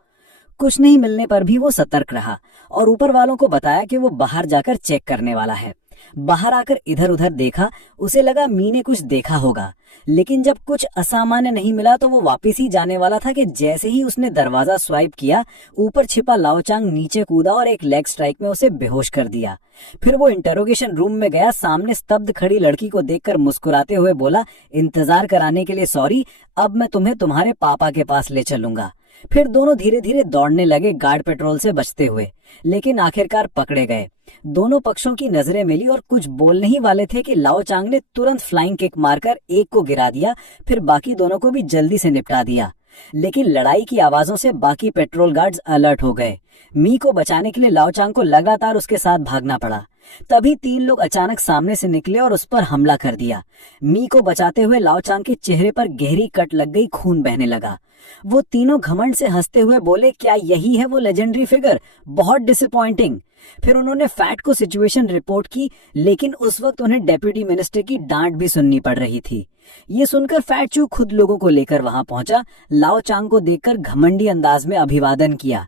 कुछ नहीं मिलने पर भी वो सतर्क रहा और ऊपर वालों को बताया कि वो बाहर जाकर चेक करने वाला है। बाहर आकर इधर उधर देखा, उसे लगा मी ने कुछ देखा होगा, लेकिन जब कुछ असामान्य नहीं मिला तो वो वापस ही जाने वाला था कि जैसे ही उसने दरवाजा स्वाइप किया, ऊपर छिपा लाओचांग नीचे कूदा और एक लेग स्ट्राइक में उसे बेहोश कर दिया। फिर वो इंटरोगेशन रूम में गया, सामने स्तब्ध खड़ी लड़की को देखकर मुस्कुराते हुए बोला, इंतजार कराने के लिए सॉरी, अब मैं तुम्हें तुम्हारे पापा के पास ले चलूंगा। फिर दोनों धीरे धीरे दौड़ने लगे, गार्ड पेट्रोल से बचते हुए, लेकिन आखिरकार पकड़े गए। दोनों पक्षों की नजरें मिली और कुछ बोलने ही वाले थे कि लाओचांग ने तुरंत फ्लाइंग किक मारकर एक को गिरा दिया, फिर बाकी दोनों को भी जल्दी से निपटा दिया। लेकिन लड़ाई की आवाजों से बाकी पेट्रोल गार्ड्स अलर्ट हो गए। मी को बचाने के लिए लाओचांग को लगातार उसके साथ भागना पड़ा। तभी 3 लोग अचानक सामने से निकले और उस पर हमला कर दिया। मी को बचाते हुए लाओचांग के चेहरे पर गहरी कट लग गई, खून बहने लगा। वो तीनों घमंड से हंसते हुए बोले, क्या यही है वो लेजेंडरी फिगर? बहुत डिसअपॉइंटिंग। फिर उन्होंने फैट को सिचुएशन रिपोर्ट की, लेकिन उस वक्त उन्हें डेप्यूटी मिनिस्टर की डांट भी सुननी पड़ रही थी। ये सुनकर फैट चू खुद लोगों को लेकर वहां पहुंचा। लाओचांग को देखकर घमंडी अंदाज में अभिवादन किया।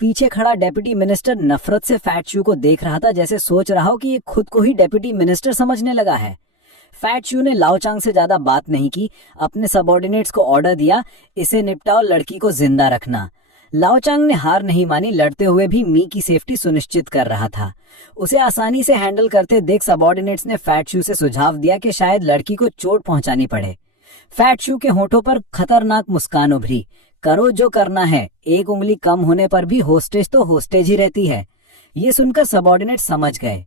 पीछे खड़ा डेप्यूटी मिनिस्टर नफरत से फैट चू को देख रहा था, जैसे सोच रहा हो कि ये खुद को ही डेप्यूटी मिनिस्टर समझने लगा है। फैट शू ने लाओचांग से ज्यादा बात नहीं की, अपने सबऑर्डिनेट्स को ऑर्डर दिया, इसे निपटाओ, लड़की को जिंदा रखना। लाओचांग ने हार नहीं मानी, लड़ते हुए भी मी की सेफ्टी सुनिश्चित कर रहा था। उसे आसानी से हैंडल करते देख सबऑर्डिनेट्स ने फैट शू से सुझाव दिया कि शायद लड़की को चोट पहुंचानी पड़े। फैट शू के होठों पर खतरनाक मुस्कान उभरी। करो जो करना है, एक उंगली कम होने पर भी होस्टेज तो होस्टेज ही रहती है। ये सुनकर सबऑर्डिनेट समझ गए।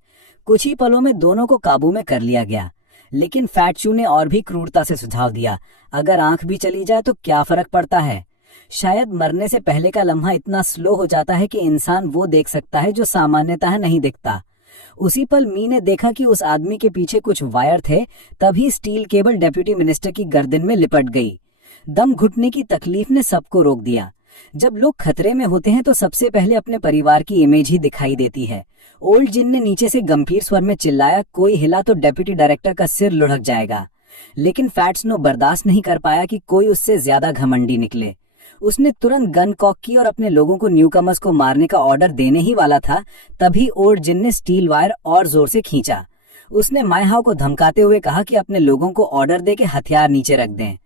कुछ ही पलों में दोनों को काबू में कर लिया गया। लेकिन फैट शू ने और भी क्रूरता से सुझाव दिया, अगर आंख भी चली जाए तो क्या फर्क पड़ता है? शायद मरने से पहले का लम्हा इतना स्लो हो जाता है कि इंसान वो देख सकता है जो सामान्यतः नहीं दिखता। उसी पल मी ने देखा कि उस आदमी के पीछे कुछ वायर थे, तभी स्टील केबल डेप्यूटी मिनिस्टर की गर्दन में लिपट गई। दम घुटने की तकलीफ ने सबको रोक दिया। जब लोग खतरे में होते हैं तो सबसे पहले अपने परिवार की इमेज ही दिखाई देती है। ओल्ड जिन ने नीचे से गंभीर स्वर में चिल्लाया, कोई हिला तो डेप्यूटी डायरेक्टर का सिर लुढ़क जाएगा। लेकिन फैट स्नो बर्दाश्त नहीं कर पाया कि कोई उससे ज्यादा घमंडी निकले। उसने तुरंत गन कॉक की और अपने लोगों को न्यूकमर्स को मारने का ऑर्डर देने ही वाला था, तभी ओल्ड जिन ने स्टील वायर और जोर से खींचा। उसने मायहाओ को धमकाते हुए कहा कि अपने लोगों को ऑर्डर दे के हथियार नीचे रख दें।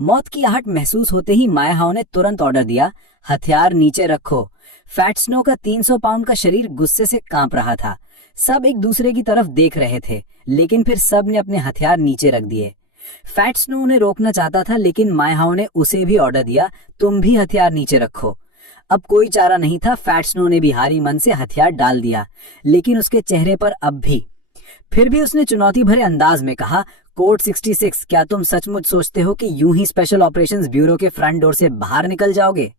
मौत की आहट महसूस होते ही मायहाओ ने तुरंत ऑर्डर दिया, हथियार नीचे रखो। फैट स्नो का 300 पाउंड का शरीर गुस्से से कांप रहा था। सब एक दूसरे की तरफ देख रहे थे, लेकिन फिर सब ने अपने हथियार नीचे रख दिए। फैट स्नो उन्हें रोकना चाहता था, लेकिन मायहाओ ने उसे भी ऑर्डर दिया, तुम भी हथियार नीचे रखो। अब कोई चारा नहीं था, फैट स्नो ने भी भारी मन से हथियार डाल दिया, लेकिन उसके चेहरे पर अब भी। फिर भी उसने चुनौती भरे अंदाज में कहा, कोड 66, क्या तुम सचमुच सोचते हो कि यूं ही स्पेशल ऑपरेशंस ब्यूरो के फ्रंट डोर से बाहर निकल जाओगे?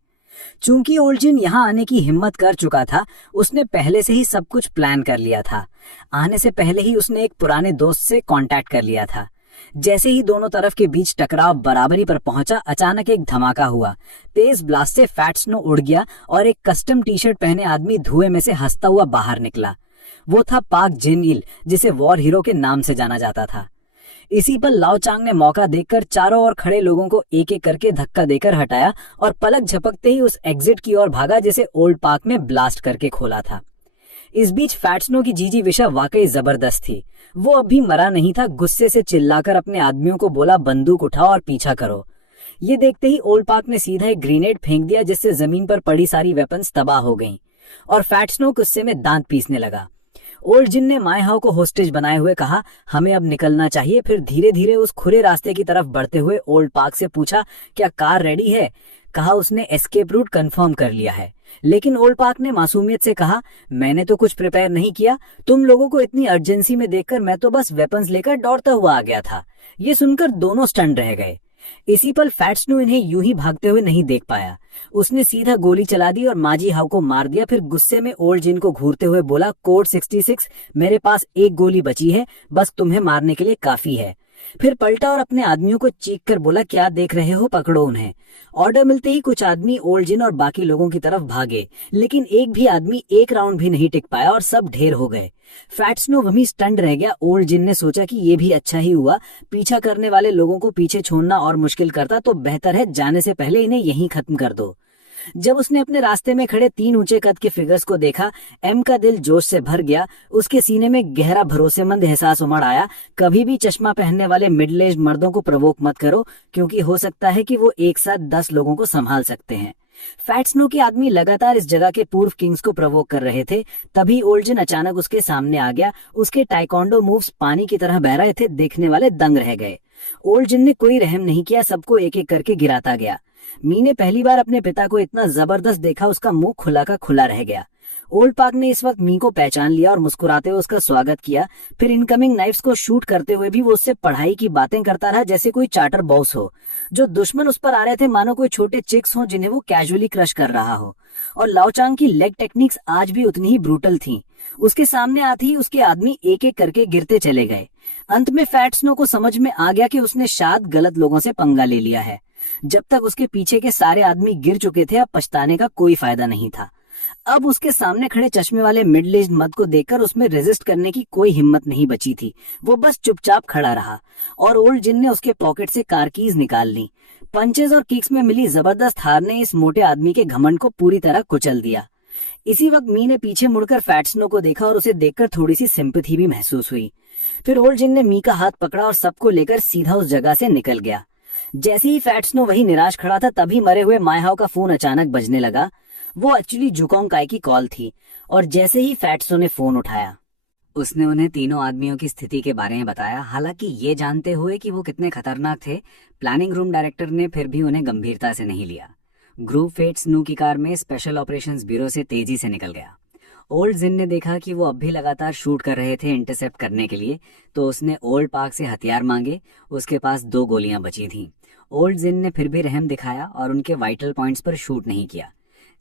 चूंकि ओल्ड जिन यहाँ आने की हिम्मत कर चुका था, उसने पहले से ही सब कुछ प्लान कर लिया था। आने से पहले ही उसने एक पुराने दोस्त से कांटेक्ट कर लिया था। जैसे ही दोनों तरफ के बीच टकराव बराबरी पर पहुंचा, अचानक एक धमाका हुआ। तेज ब्लास्ट से फैट स्नो उड़ गया और एक कस्टम टी शर्ट पहने आदमी धुएं में से हंसता हुआ बाहर निकला। वो था पाक जिन इल, जिसे वॉर हीरो के नाम से जाना जाता था। इसी पर लाओचांग ने मौका देखकर चारों ओर खड़े लोगों को एक एक करके धक्का देकर हटाया और पलक झपकते ही उस एग्जिट की ओर भागा जिसे ओल्ड पार्क में ब्लास्ट करके खोला था। इस बीच फैट स्नो की जीजी विशा वाकई जबरदस्त थी। वो अब भी मरा नहीं था, गुस्से से चिल्लाकर अपने आदमियों को बोला, बंदूक उठाओ और पीछा करो। ये देखते ही ओल्ड पार्क ने सीधा एक ग्रेनेड फेंक दिया, जिससे जमीन पर पड़ी सारी वेपन्स तबाह हो गईं और फैट स्नो गुस्से में दांत पीसने लगा। ओल्ड जिन ने माय हाउ को होस्टेज बनाए हुए कहा, हमें अब निकलना चाहिए। फिर धीरे धीरे उस खुले रास्ते की तरफ बढ़ते हुए ओल्ड पार्क से पूछा, क्या कार रेडी है? कहा उसने एस्केप रूट कंफर्म कर लिया है। लेकिन ओल्ड पार्क ने मासूमियत से कहा, मैंने तो कुछ प्रिपेयर नहीं किया। तुम लोगों को इतनी अर्जेंसी में देखकर मैं तो बस वेपन्स लेकर दौड़ता हुआ आ गया था। ये सुनकर दोनों स्टन रह गए। इसी पल फैट स्नो इन्हें यूं ही भागते हुए नहीं देख पाया। उसने सीधा गोली चला दी और माजी हाउ को मार दिया। फिर गुस्से में ओल्ड जिन को घूरते हुए बोला, कोड 66, मेरे पास एक गोली बची है, बस तुम्हें मारने के लिए काफी है। फिर पलटा और अपने आदमियों को चीख कर बोला, क्या देख रहे हो, पकड़ो उन्हें। ऑर्डर मिलते ही कुछ आदमी ओल्ड जिन और बाकी लोगों की तरफ भागे, लेकिन एक भी आदमी एक राउंड भी नहीं टिक पाया और सब ढेर हो गए। फैट स्नो वहीं स्टंड रह गया। ओल्ड जिन ने सोचा कि ये भी अच्छा ही हुआ, पीछा करने वाले लोगों को पीछे छोड़ना और मुश्किल करता, तो बेहतर है जाने से पहले इन्हें यहीं खत्म कर दो। जब उसने अपने रास्ते में खड़े 3 ऊंचे कद के फिगर्स को देखा, एम का दिल जोश से भर गया। उसके सीने में गहरा भरोसेमंद एहसास उमड़ आया। कभी भी चश्मा पहनने वाले मिडिल एज मर्दों को प्रवोक मत करो, क्योंकि हो सकता है कि वो एक साथ 10 लोगों को संभाल सकते हैं। फैट स्नो के आदमी लगातार इस जगह के पूर्व किंग्स को प्रवोक कर रहे थे। तभी ओल्ड जिन अचानक उसके सामने आ गया। उसके टाइकोंडो मूव्स पानी की तरह बह रहे थे, देखने वाले दंग रह गए। ओल्ड जिन ने कोई रहम नहीं किया, सबको एक एक करके गिराता गया। मी ने पहली बार अपने पिता को इतना जबरदस्त देखा, उसका मुंह खुला का खुला रह गया। ओल्ड पार्क ने इस वक्त मी को पहचान लिया और मुस्कुराते हुए उसका स्वागत किया। फिर इनकमिंग नाइफ्स को शूट करते हुए भी वो उससे पढ़ाई की बातें करता रहा, जैसे कोई चार्टर बॉस हो। जो दुश्मन उस पर आ रहे थे मानो कोई छोटे चिक्स हो जिन्हें वो कैजुअली क्रश कर रहा हो। और लाओचांग की लेग टेक्निक्स आज भी उतनी ही ब्रूटल थीं। उसके सामने आते ही उसके आदमी एक एक करके गिरते चले गए। अंत में फैट स्नो को समझ में आ गया कि उसने शायद गलत लोगों से पंगा ले लिया है। जब तक उसके पीछे के सारे आदमी गिर चुके थे, अब पछताने का कोई फायदा नहीं था। अब उसके सामने खड़े चश्मे वाले मिडिल एज मर्द को देखकर उसमें रेजिस्ट करने की कोई हिम्मत नहीं बची थी। वो बस चुपचाप खड़ा रहा और ओल्ड जिन ने उसके पॉकेट से कार कीज निकाल ली। पंचेज और किक्स में मिली जबरदस्त हार ने इस मोटे आदमी के घमंड को पूरी तरह कुचल दिया। इसी वक्त मी ने पीछे मुड़कर फैट स्नो को देखा और उसे देखकर थोड़ी सी सिंपैथी भी महसूस हुई। फिर ओल्ड जिन ने मी का हाथ पकड़ा और सबको लेकर सीधा उस जगह से निकल गया। जैसे ही फैट स्नो वहीं निराश खड़ा था, तभी मरे हुए माय हाउ का फोन अचानक बजने लगा। वो एक्चुअली जुकोंग काई की कॉल थी और जैसे ही फैट स्नो ने फोन उठाया, उसने उन्हें तीनों आदमियों की स्थिति के बारे में बताया। हालांकि ये जानते हुए कि वो कितने खतरनाक थे, प्लानिंग रूम डायरेक्टर ने फिर भी उन्हें गंभीरता से नहीं लिया। ग्रुप फैट स्नो की कार में स्पेशल ऑपरेशंस ब्यूरो से तेजी से निकल गया। ओल्ड जिन ने देखा कि वो अब भी लगातार शूट कर रहे थे इंटरसेप्ट करने के लिए, तो उसने ओल्ड पार्क से हथियार मांगे। उसके पास 2 गोलियां बची थीं। ओल्ड जिन ने फिर भी रहम दिखाया और उनके वाइटल पॉइंट्स पर शूट नहीं किया।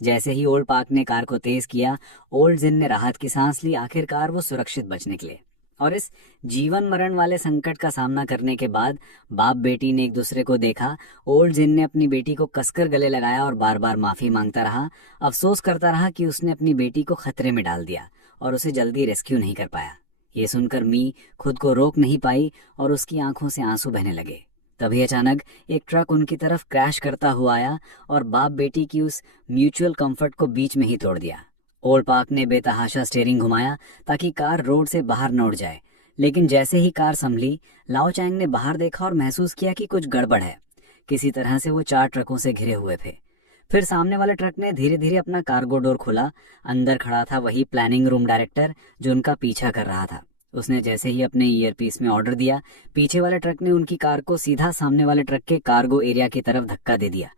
जैसे ही ओल्ड पार्क ने कार को तेज किया, ओल्ड जिन ने राहत की सांस ली। आखिरकार वो सुरक्षित बच निकले और इस जीवन मरण वाले संकट का सामना करने के बाद बाप बेटी ने एक दूसरे को देखा। ओल्ड जिन ने अपनी बेटी को कसकर गले लगाया और बार बार माफी मांगता रहा। अफसोस करता रहा कि उसने अपनी बेटी को खतरे में डाल दिया और उसे जल्दी रेस्क्यू नहीं कर पाया। ये सुनकर मी खुद को रोक नहीं पाई और उसकी आंखों से आंसू बहने लगे। तभी अचानक एक ट्रक उनकी तरफ क्रैश करता हुआ आया और बाप बेटी की उस म्यूचुअल कंफर्ट को बीच में ही तोड़ दिया। ओल्ड पार्क ने बेतहाशा स्टीयरिंग घुमाया ताकि कार रोड से बाहर न उड़ जाए, लेकिन जैसे ही कार संभली, लाओ चैंग ने बाहर देखा और महसूस किया कि कुछ गड़बड़ है। किसी तरह से वो 4 ट्रकों से घिरे हुए थे। फिर सामने वाले ट्रक ने धीरे धीरे अपना कार्गो डोर खोला। अंदर खड़ा था वही प्लानिंग रूम डायरेक्टर जो उनका पीछा कर रहा था। उसने जैसे ही अपने ईयरपीस में ऑर्डर दिया, पीछे वाले ट्रक ने उनकी कार को सीधा सामने वाले ट्रक के कार्गो एरिया की तरफ धक्का दे दिया।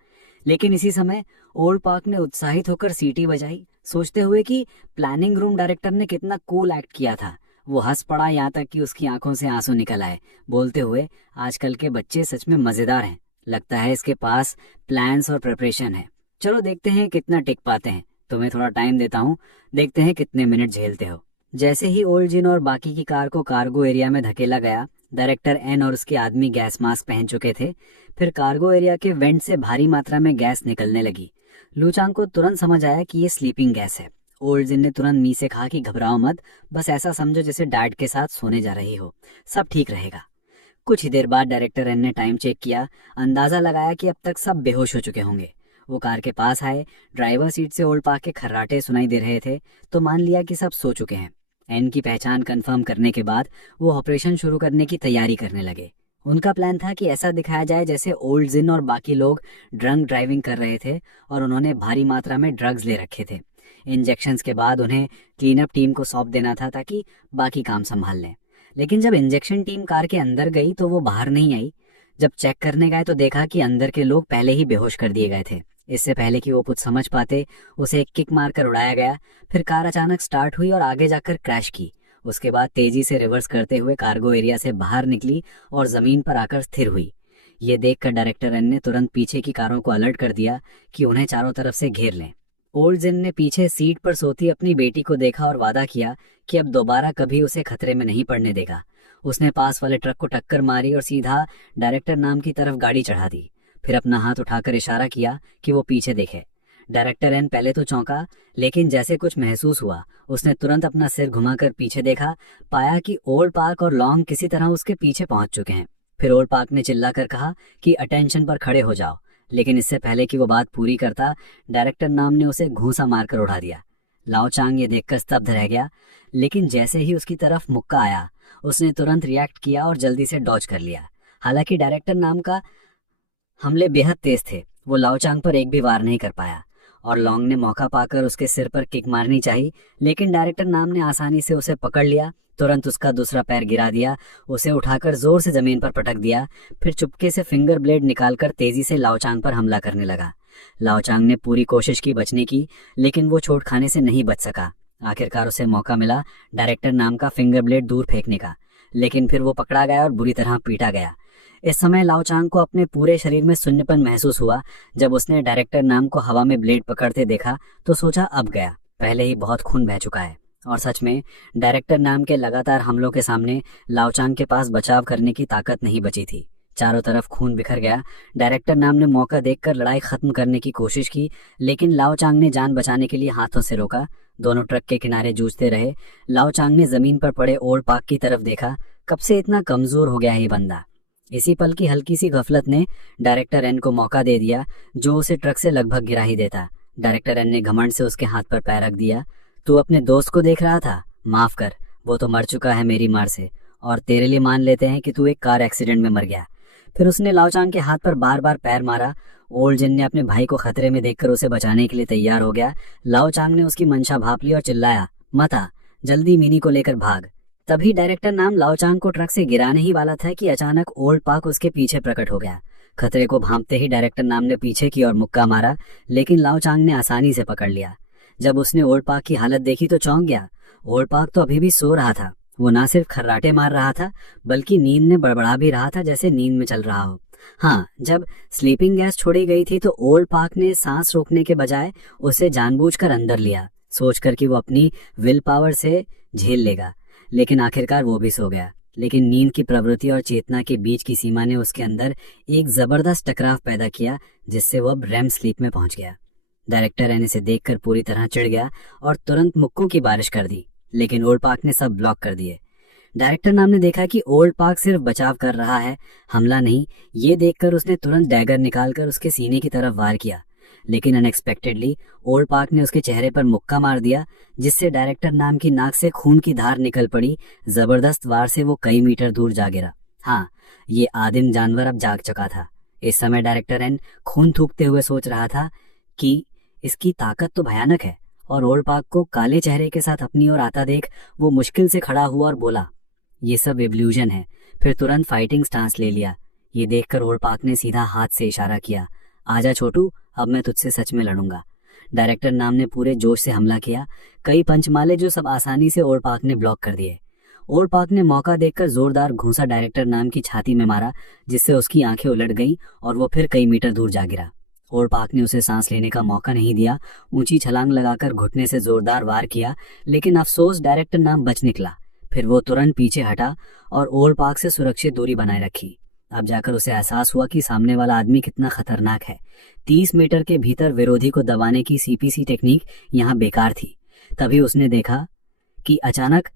लेकिन इसी समय ओल्ड पार्क ने उत्साहित होकर सीटी बजाई, सोचते हुए कि प्लानिंग रूम डायरेक्टर ने कितना कूल एक्ट किया था। वो हंस पड़ा, यहाँ तक कि उसकी आंखों से आंसू निकल आए, बोलते हुए, आजकल के बच्चे सच में मजेदार हैं। लगता है इसके पास प्लान्स और प्रिपरेशन है। चलो देखते हैं कितना टिक पाते हैं। तुम्हें थोड़ा टाइम देता हूँ, देखते हैं कितने मिनट झेलते हो। जैसे ही ओल्ड जिन और बाकी की कार को कार्गो एरिया में धकेला गया, डायरेक्टर एन और उसके आदमी गैस मास्क पहन चुके थे। फिर कार्गो एरिया के वेंट से भारी मात्रा में गैस निकलने लगी। लूचांग को तुरंत समझ आया कि ये स्लीपिंग गैस है। ओल्ड जिन ने तुरंत मी से कहा कि घबराओ मत, बस ऐसा समझो जैसे डैड के साथ सोने जा रही हो, सब ठीक रहेगा। कुछ ही देर बाद डायरेक्टर एन ने टाइम चेक किया, अंदाजा लगाया कि अब तक सब बेहोश हो चुके होंगे। वो कार के पास आए, ड्राइवर सीट से ओल्ड पार्क के खर्राटे सुनाई दे रहे थे, तो मान लिया कि सब सो चुके हैं। एन की पहचान कंफर्म करने के बाद वो ऑपरेशन शुरू करने की तैयारी करने लगे। उनका प्लान था कि ऐसा दिखाया जाए जैसे ओल्ड जिन और बाकी लोग ड्रंक ड्राइविंग कर रहे थे और उन्होंने भारी मात्रा में ड्रग्स ले रखे थे। इंजेक्शंस के बाद उन्हें क्लीन अप टीम को सौंप देना था ताकि बाकी काम संभाल लें। लेकिन जब इंजेक्शन टीम कार के अंदर गई तो वो बाहर नहीं आई। जब चेक करने गए तो देखा कि अंदर के लोग पहले ही बेहोश कर दिए गए थे। इससे पहले कि वो कुछ समझ पाते उसे एक किक मारकर उड़ाया गया। फिर कार अचानक स्टार्ट हुई और आगे जाकर क्रैश की। उसके बाद तेजी से रिवर्स करते हुए कार्गो एरिया से बाहर निकली और जमीन पर आकर स्थिर हुई। ये देखकर डायरेक्टर एन ने तुरंत पीछे की कारों को अलर्ट कर दिया कि उन्हें चारों तरफ से घेर लें। ओल्ड जिन ने पीछे सीट पर सोती अपनी बेटी को देखा और वादा किया कि अब दोबारा कभी उसे खतरे में नहीं पड़ने देगा। उसने पास वाले ट्रक को टक्कर मारी और सीधा डायरेक्टर नाम की तरफ गाड़ी चढ़ा दी। फिर अपना हाथ उठाकर इशारा किया कि वो पीछे देखे। डायरेक्टर एन पहले तो चौंका, लेकिन जैसे कुछ महसूस हुआ उसने तुरंत अपना सिर घुमाकर पीछे देखा। पाया कि ओल्ड पार्क और लॉन्ग किसी तरह उसके पीछे पहुंच चुके हैं। फिर ओल्ड पार्क ने चिल्लाकर कहा कि अटेंशन पर खड़े हो जाओ, लेकिन इससे पहले कि वो बात पूरी करता डायरेक्टर नाम ने उसे घूंसा मारकर उड़ा दिया। लाओ चांग ये देखकर स्तब्ध रह गया, लेकिन जैसे ही उसकी तरफ मुक्का आया उसने तुरंत रिएक्ट किया और जल्दी से डॉज कर लिया। हालांकि डायरेक्टर नाम का हमले बेहद तेज थे, वो लाओ चांग पर एक भी वार नहीं कर पाया और लॉन्ग ने मौका पाकर उसके सिर पर किक मारनी चाहिए, लेकिन डायरेक्टर नाम ने आसानी से उसे पकड़ लिया। तुरंत उसका दूसरा पैर गिरा दिया, उसे उठाकर जोर से जमीन पर पटक दिया। फिर चुपके से फिंगर ब्लेड निकालकर तेजी से लाओ चांग पर हमला करने लगा। लाओ चांग ने पूरी कोशिश की बचने की, लेकिन वो चोट खाने से नहीं बच सका। आखिरकार उसे मौका मिला डायरेक्टर नाम का फिंगर ब्लेड दूर फेंकने का, लेकिन फिर वो पकड़ा गया और बुरी तरह पीटा गया। इस समय लाओ चांग को अपने पूरे शरीर में शून्यपन महसूस हुआ। जब उसने डायरेक्टर नाम को हवा में ब्लेड पकड़ते देखा तो सोचा अब गया, पहले ही बहुत खून बह चुका है। और सच में डायरेक्टर नाम के लगातार हमलों के सामने लाओ चांग के पास बचाव करने की ताकत नहीं बची थी। चारों तरफ खून बिखर गया। डायरेक्टर नाम ने मौका देखकर लड़ाई खत्म करने की कोशिश की, लेकिन लाओ चांग ने जान बचाने के लिए हाथों से रोका। दोनों ट्रक के किनारे जूझते रहे। लाओ चांग ने जमीन पर पड़े ओल्ड पार्क की तरफ देखा। कब से इतना कमजोर हो गया है ये बंदा। इसी पल की हल्की सी गफलत ने डायरेक्टर एन को मौका दे दिया, जो उसे ट्रक से लगभग गिरा ही देता। डायरेक्टर एन ने घमंड से उसके हाथ पर पैर रख दिया। तू अपने दोस्त को देख रहा था? माफ कर, वो तो मर चुका है मेरी मार से, और तेरे लिए मान लेते हैं कि तू एक कार एक्सीडेंट में मर गया। फिर उसने लाओ चांग के हाथ पर बार बार पैर मारा। ओल्ड जिन ने अपने भाई को खतरे में देखकर उसे बचाने के लिए तैयार हो गया। लाओ चांग ने उसकी मंशा भांप ली और चिल्लाया, मत आ, जल्दी मिनी को लेकर भाग। तभी डायरेक्टर नाम लाओ चांग को ट्रक से गिराने ही वाला था कि अचानक ओल्ड पार्क उसके पीछे प्रकट हो गया। खतरे को भांपते ही डायरेक्टर नाम ने पीछे की ओर मुक्का मारा, लेकिन लाओ चांग ने आसानी से पकड़ लिया। जब उसने ओल्ड पार्क की हालत देखी तो चौंक गया। ओल्ड पार्क तो अभी भी सो रहा था। वो ना सिर्फ खर्राटे मार रहा था, बल्कि नींद में बड़बड़ा भी रहा था, जैसे नींद में चल रहा हो। हाँ, जब स्लीपिंग गैस छोड़ी गई थी तो ओल्ड पार्क ने सांस रोकने के बजाय उसे जानबूझकर अंदर लिया, सोचकर कि वो अपनी विल पावर से झेल लेगा। लेकिन आखिरकार वो भी सो गया। लेकिन नींद की प्रवृत्ति और चेतना के बीच की सीमा ने उसके अंदर एक जबरदस्त टकराव पैदा किया, जिससे वो अब रेम स्लीप में पहुंच गया। डायरेक्टर एन इसे देखकर पूरी तरह चिढ़ गया और तुरंत मुक्कों की बारिश कर दी, लेकिन ओल्ड पार्क ने सब ब्लॉक कर दिए। डायरेक्टर नाम ने देखा कि ओल्ड पार्क सिर्फ बचाव कर रहा है, हमला नहीं। ये देखकर उसने तुरंत डैगर निकालकर उसके सीने की तरफ वार किया, लेकिन अनएक्सपेक्टेडली ओल्ड पार्क ने उसके चेहरे पर मुक्का मार दिया, जिससे डायरेक्टर नाम की नाक से खून की धार निकल पड़ी। जबरदस्त वार से वो कई मीटर दूर जा गिरा। हाँ, ये आदिम जानवर अब जाग चुका था। इस समय डायरेक्टर एन खून थूकते हुए सोच रहा था कि इसकी ताकत तो भयानक है, और ओल्ड पार्क को काले चेहरे के साथ अपनी ओर आता देख वो मुश्किल से खड़ा हुआ और बोला, ये सब इल्यूजन है। फिर तुरंत फाइटिंग स्टांस ले लिया। ये देखकर ओल्ड पार्क ने सीधा हाथ से इशारा किया, आजा छोटू, अब मैं तुझसे सच में लड़ूंगा। डायरेक्टर नाम ने पूरे जोश से हमला किया। कई पंचमाले जो सब आसानी से ओल्ड पार्क ने ब्लॉक कर दिए। ओल्ड पार्क ने मौका देखकर जोरदार घूंसा डायरेक्टर नाम की छाती में मारा, जिससे उसकी आंखें उलट गईं और वो फिर कई मीटर दूर जा गिरा। ओल्ड पार्क ने उसे सांस लेने का मौका नहीं दिया। ऊंची छलांग लगाकर घुटने से जोरदार वार किया, लेकिन अफसोस डायरेक्टर नाम बच निकला। फिर वो तुरंत पीछे हटा और ओल्ड पार्क से सुरक्षित दूरी बनाए रखी। अब जाकर उसे एहसास हुआ कि सामने वाला आदमी कितना खतरनाक है। 30 मीटर के भीतर विरोधी को दबाने की सीपीसी टेक्निक यहाँ बेकार थी। तभी उसने देखा कि अचानक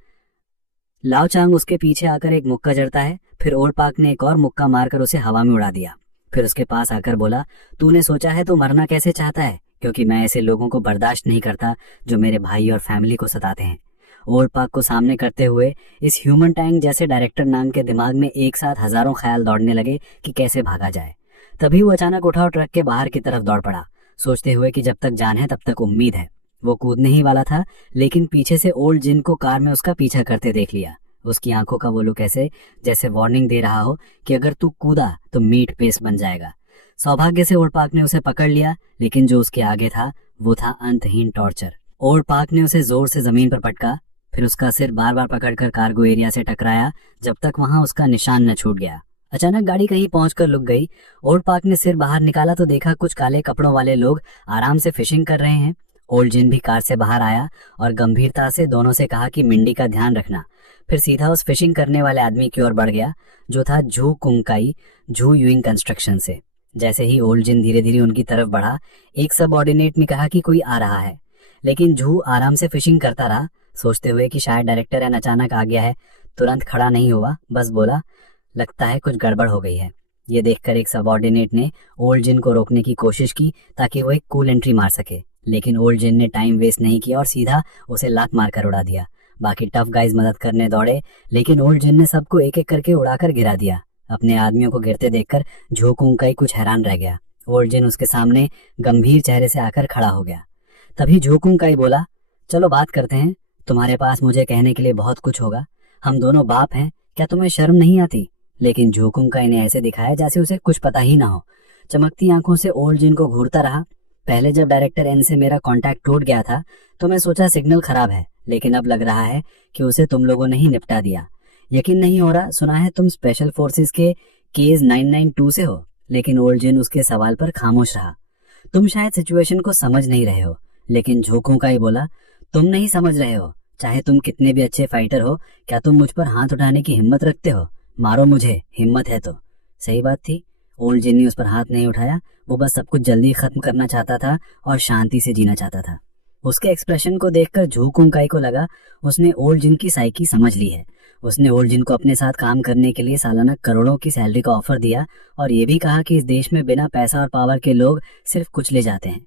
लाओ चांग उसके पीछे आकर एक मुक्का जड़ता है। फिर ओल्ड पार्क ने एक और मुक्का मारकर उसे हवा में उड़ा दिया। फिर उसके पास आकर बोला, तूने सोचा है तो मरना कैसे चाहता है? क्योंकि मैं ऐसे लोगों को बर्दाश्त नहीं करता जो मेरे भाई और फैमिली को सताते हैं। ओल्ड पार्क को सामने करते हुए इस ह्यूमन टैंक जैसे डायरेक्टर नाम के दिमाग में एक साथ हजारों ख्याल दौड़ने लगे कि कैसे भागा जाए। तभी वो अचानक उठा और ट्रक के बाहर की तरफ दौड़ पड़ा, सोचते हुए कि जब तक जान है तब तक उम्मीद है। वो कूदने ही वाला था, लेकिन पीछे से ओल्ड जिन को कार में उसका पीछा करते देख लिया। उसकी आंखों का वो लुक ऐसे जैसे वार्निंग दे रहा हो कि अगर तू कूदा तो मीट पेस्ट बन जाएगा। सौभाग्य से ओल्ड पार्क ने उसे पकड़ लिया, लेकिन जो उसके आगे था वो था अंतहीन टॉर्चर। ओल्ड पार्क ने उसे जोर से जमीन पर पटका, फिर उसका सिर बार बार पकड़कर कार्गो एरिया से टकराया जब तक वहां उसका निशान न छूट गया। अचानक गाड़ी कहीं पहुंचकर रुक गई। ओल्ड पार्क ने सिर बाहर निकाला तो देखा कुछ काले कपड़ों वाले लोग आराम से फिशिंग कर रहे हैं। ओल्ड जिन भी कार से बाहर आया और गंभीरता से दोनों से कहा कि मिंडी का ध्यान रखना। फिर सीधा उस फिशिंग करने वाले आदमी की ओर बढ़ गया जो था झू कुंगकाई झू यूइंग कंस्ट्रक्शन से। जैसे ही ओल्ड जिन धीरे धीरे उनकी तरफ बढ़ा, एक सबऑर्डिनेट ने कहा कि कोई आ रहा है, लेकिन झू आराम से फिशिंग करता रहा, सोचते हुए कि शायद डायरेक्टर एन अचानक आ गया है। तुरंत खड़ा नहीं हुआ, बस बोला, लगता है कुछ गड़बड़ हो गई है। ये देखकर एक सबऑर्डिनेट ने ओल्ड जिन को रोकने की कोशिश की ताकि वो एक कूल एंट्री मार सके, लेकिन ओल्ड जिन ने टाइम वेस्ट नहीं किया और सीधा उसे लात मारकर उड़ा दिया। बाकी टफ गाइज मदद करने दौड़े, लेकिन ओल्ड जिन ने सबको एक एक करके उड़ाकर गिरा दिया। अपने आदमियों को गिरते देखकर झू कुंगकाई कुछ हैरान रह गया। ओल्ड जिन उसके सामने गंभीर चेहरे से आकर खड़ा हो गया। तभी झू कुंगकाई बोला, चलो बात करते हैं, तुम्हारे पास मुझे कहने के लिए बहुत कुछ होगा। हम दोनों बाप हैं, क्या तुम्हें शर्म नहीं आती? लेकिन झू कुंगकाई ने ऐसे दिखाया जैसे उसे कुछ पता ही ना हो। चमकती आंखों से ओल्ड जिन को घूरता रहा। पहले जब डायरेक्टर एन से मेरा कांटेक्ट टूट गया था तो मैं सोचा सिग्नल खराब है, लेकिन अब लग रहा है कि उसे तुम लोगों ने ही निपटा दिया। यकीन नहीं हो रहा, सुना है तुम स्पेशल फोर्सेस के केस 992 से हो। लेकिन ओल्ड जिन उसके सवाल पर खामोश रहा। तुम शायद सिचुएशन को समझ नहीं रहे हो। लेकिन झू कुंगकाई बोला, तुम नहीं समझ रहे हो, चाहे तुम कितने भी अच्छे फाइटर हो, क्या तुम मुझ पर हाथ उठाने की हिम्मत रखते हो? मारो मुझे, हिम्मत है तो। सही बात थी, ओल्ड जिन ने उस पर हाथ नहीं उठाया। वो बस सब कुछ जल्दी खत्म करना चाहता था और शांति से जीना चाहता था। उसके एक्सप्रेशन को देखकर झू कुंगकाई को लगा उसने ओल्ड जिन की साइकी समझ ली है। उसने ओल्ड जिन को अपने साथ काम करने के लिए सालाना करोड़ों की सैलरी का ऑफर दिया और ये भी कहा कि इस देश में बिना पैसा और पावर के लोग सिर्फ कुछ ले जाते हैं,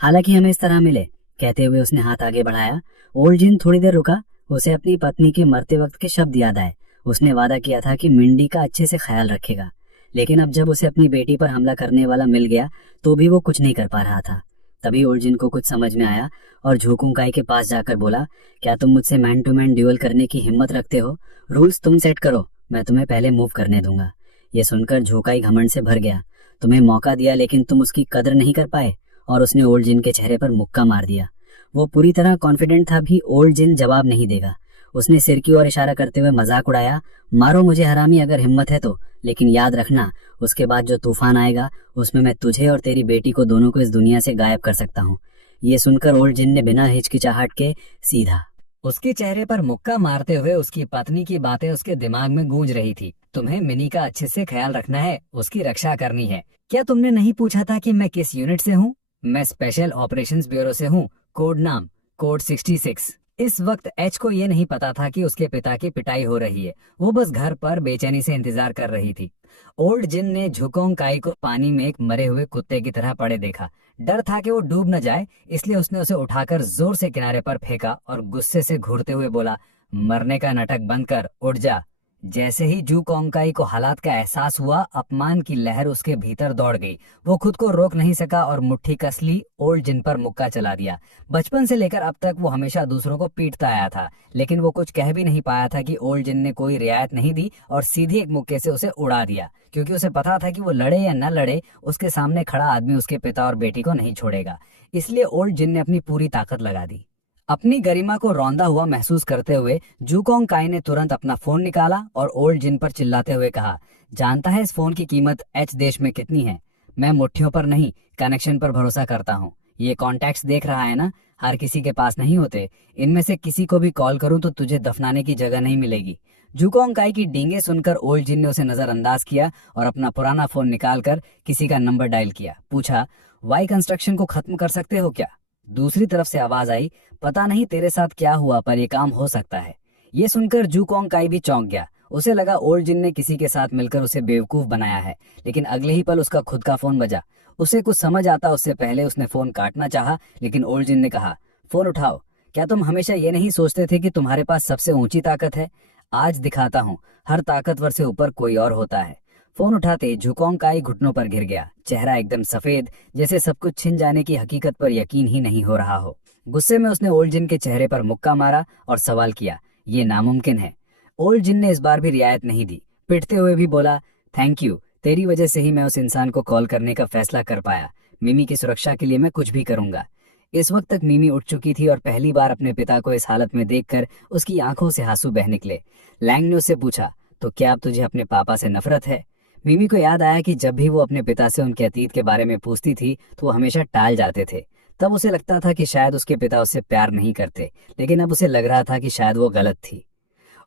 हालांकि हमें इस तरह मिले। कहते हुए उसने हाथ आगे बढ़ाया। ओल्ड जिन थोड़ी देर रुका। उसे अपनी पत्नी के मरते वक्त के शब्द याद आए। उसने वादा किया था कि मिंडी का अच्छे से ख्याल रखेगा, लेकिन अब जब उसे अपनी बेटी पर हमला करने वाला मिल गया तो भी वो कुछ नहीं कर पा रहा था। तभी ओल्ड जिन को कुछ समझ में आया और झू कुंगकाई के पास जाकर बोला, क्या तुम मुझसे मैन टू मैन ड्यूअल करने की हिम्मत रखते हो? रूल्स तुम सेट करो, मैं तुम्हें पहले मूव करने दूंगा। ये सुनकर झूकाई घमंड से भर गया। तुम्हें मौका दिया लेकिन तुम उसकी कदर नहीं कर पाए। और उसने ओल्ड जिन के चेहरे पर मुक्का मार दिया। वो पूरी तरह कॉन्फिडेंट था भी ओल्ड जिन जवाब नहीं देगा। उसने सिर की ओर इशारा करते हुए मजाक उड़ाया, मारो मुझे हरामी अगर हिम्मत है तो, लेकिन याद रखना उसके बाद जो तूफान आएगा उसमें मैं तुझे और तेरी बेटी को दोनों को इस दुनिया से गायब कर सकता हूँ। ये सुनकर ओल्ड जिन ने बिना हिचकिचाहट के सीधा उसके चेहरे पर मुक्का मारते हुए उसकी पत्नी की बातें उसके दिमाग में गूंज रही थी। तुम्हें मिनी का अच्छे से ख्याल रखना है, उसकी रक्षा करनी है। क्या तुमने नहीं पूछा था कि मैं किस यूनिट से हूँ? मैं स्पेशल ऑपरेशंस ब्यूरो से हूँ, कोड नाम कोड 66। इस वक्त एच को ये नहीं पता था कि उसके पिता की पिटाई हो रही है। वो बस घर पर बेचैनी से इंतजार कर रही थी। ओल्ड जिन ने झुकोंगकाई को पानी में एक मरे हुए कुत्ते की तरह पड़े देखा। डर था कि वो डूब न जाए, इसलिए उसने उसे उठाकर जोर से किनारे पर फेंका और गुस्से से घूरते हुए बोला, मरने का नाटक बंद कर, उठ जा। जैसे ही झुकोंगकाई को हालात का एहसास हुआ, अपमान की लहर उसके भीतर दौड़ गई। वो खुद को रोक नहीं सका और मुट्ठी कस ली, ओल्ड जिन पर मुक्का चला दिया। बचपन से लेकर अब तक वो हमेशा दूसरों को पीटता आया था, लेकिन वो कुछ कह भी नहीं पाया था कि ओल्ड जिन ने कोई रियायत नहीं दी और सीधे एक मुक्के से उसे उड़ा दिया, क्योंकि उसे पता था कि वो लड़े या न लड़े, उसके सामने खड़ा आदमी उसके पिता और बेटी को नहीं छोड़ेगा। इसलिए ओल्ड जिन ने अपनी पूरी ताकत लगा दी। अपनी गरिमा को रौंदा हुआ महसूस करते हुए झुकोंगकाई ने तुरंत अपना फोन निकाला और ओल्ड जिन पर चिल्लाते हुए कहा, जानता है इस फोन की कीमत एच देश में कितनी है? मैं मुट्ठियों पर नहीं, कनेक्शन पर भरोसा करता हूँ। ये कॉन्टैक्ट्स देख रहा है ना, हर किसी के पास नहीं होते। इनमें से किसी को भी कॉल करूं तो तुझे दफनाने की जगह नहीं मिलेगी। झुकोंगकाई की डींगे सुनकर ओल्ड जिन ने उसे नजरअंदाज किया और अपना पुराना फोन निकालकर किसी का नंबर डायल किया। पूछा, वाई कंस्ट्रक्शन को खत्म कर सकते हो क्या? दूसरी तरफ से आवाज आई, पता नहीं तेरे साथ क्या हुआ पर ये काम हो सकता है। ये सुनकर झुकोंगकाई भी चौंक गया। उसे लगा ओल्ड जिन ने किसी के साथ मिलकर उसे बेवकूफ बनाया है, लेकिन अगले ही पल उसका खुद का फोन बजा। उसे कुछ समझ आता उससे पहले उसने फोन काटना चाहा, लेकिन ओल्ड जिन ने कहा, फोन उठाओ। क्या तुम हमेशा ये नहीं सोचते थे कि तुम्हारे पास सबसे ऊंची ताकत है? आज दिखाता हूँ, हर ताकतवर से ऊपर कोई और होता है। फोन उठाते झुकोंग काई घुटनों पर गिर गया, चेहरा एकदम सफेद, जैसे सब कुछ छिन जाने की हकीकत पर यकीन ही नहीं हो रहा हो। गुस्से में उसने ओल्ड जिन के चेहरे पर मुक्का मारा और सवाल किया, ये नामुमकिन है। ओल्ड जिन ने इस बार भी रियायत नहीं दी, पिटते हुए भी बोला, थैंक यू, तेरी वजह से ही मैं उस इंसान को कॉल करने का फैसला कर पाया। मिमी की सुरक्षा के लिए मैं कुछ भी करूंगा। इस वक्त तक मिमी उठ चुकी थी और पहली बार अपने पिता को इस हालत में देखकर उसकी आंखों से आंसू बह निकले। लैंग ने उससे पूछा, तो क्या अब तुझे अपने पापा से नफरत है? मिमी को याद आया कि जब भी वो अपने पिता से उनके अतीत के बारे में पूछती थी तो वो हमेशा टाल जाते थे। तब उसे लगता था कि शायद उसके पिता उससे प्यार नहीं करते, लेकिन अब उसे लग रहा था कि शायद वो गलत थी।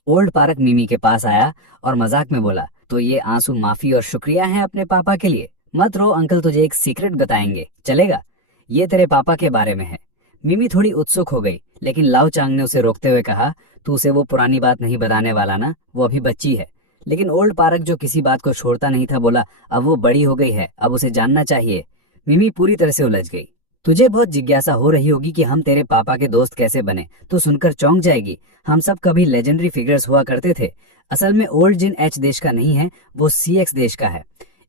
ओल्ड पार्क मिमी के पास आया और मजाक में बोला, तो ये आंसू माफी और शुक्रिया है अपने पापा के लिए? मत रो, अंकल तुझे एक सीक्रेट बताएंगे, चलेगा? ये तेरे पापा के बारे में है। मिमी थोड़ी उत्सुक हो गई, लेकिन लाओ चांग ने उसे रोकते हुए कहा, तू उसे वो पुरानी बात नहीं बताने वाला ना, वो अभी बच्ची है। लेकिन ओल्ड पार्क जो किसी बात को छोड़ता नहीं था बोला, अब वो बड़ी हो गई है, अब उसे जानना चाहिए। मिमी पूरी तरह से उलझ गई। तुझे बहुत जिज्ञासा हो रही होगी कि हम तेरे पापा के दोस्त कैसे बने, तो सुनकर चौंक जाएगी। हम सब कभी लेजेंडरी फिगर्स हुआ करते थे। असल में ओल्ड जिन एच देश का नहीं है, वो CX देश का है।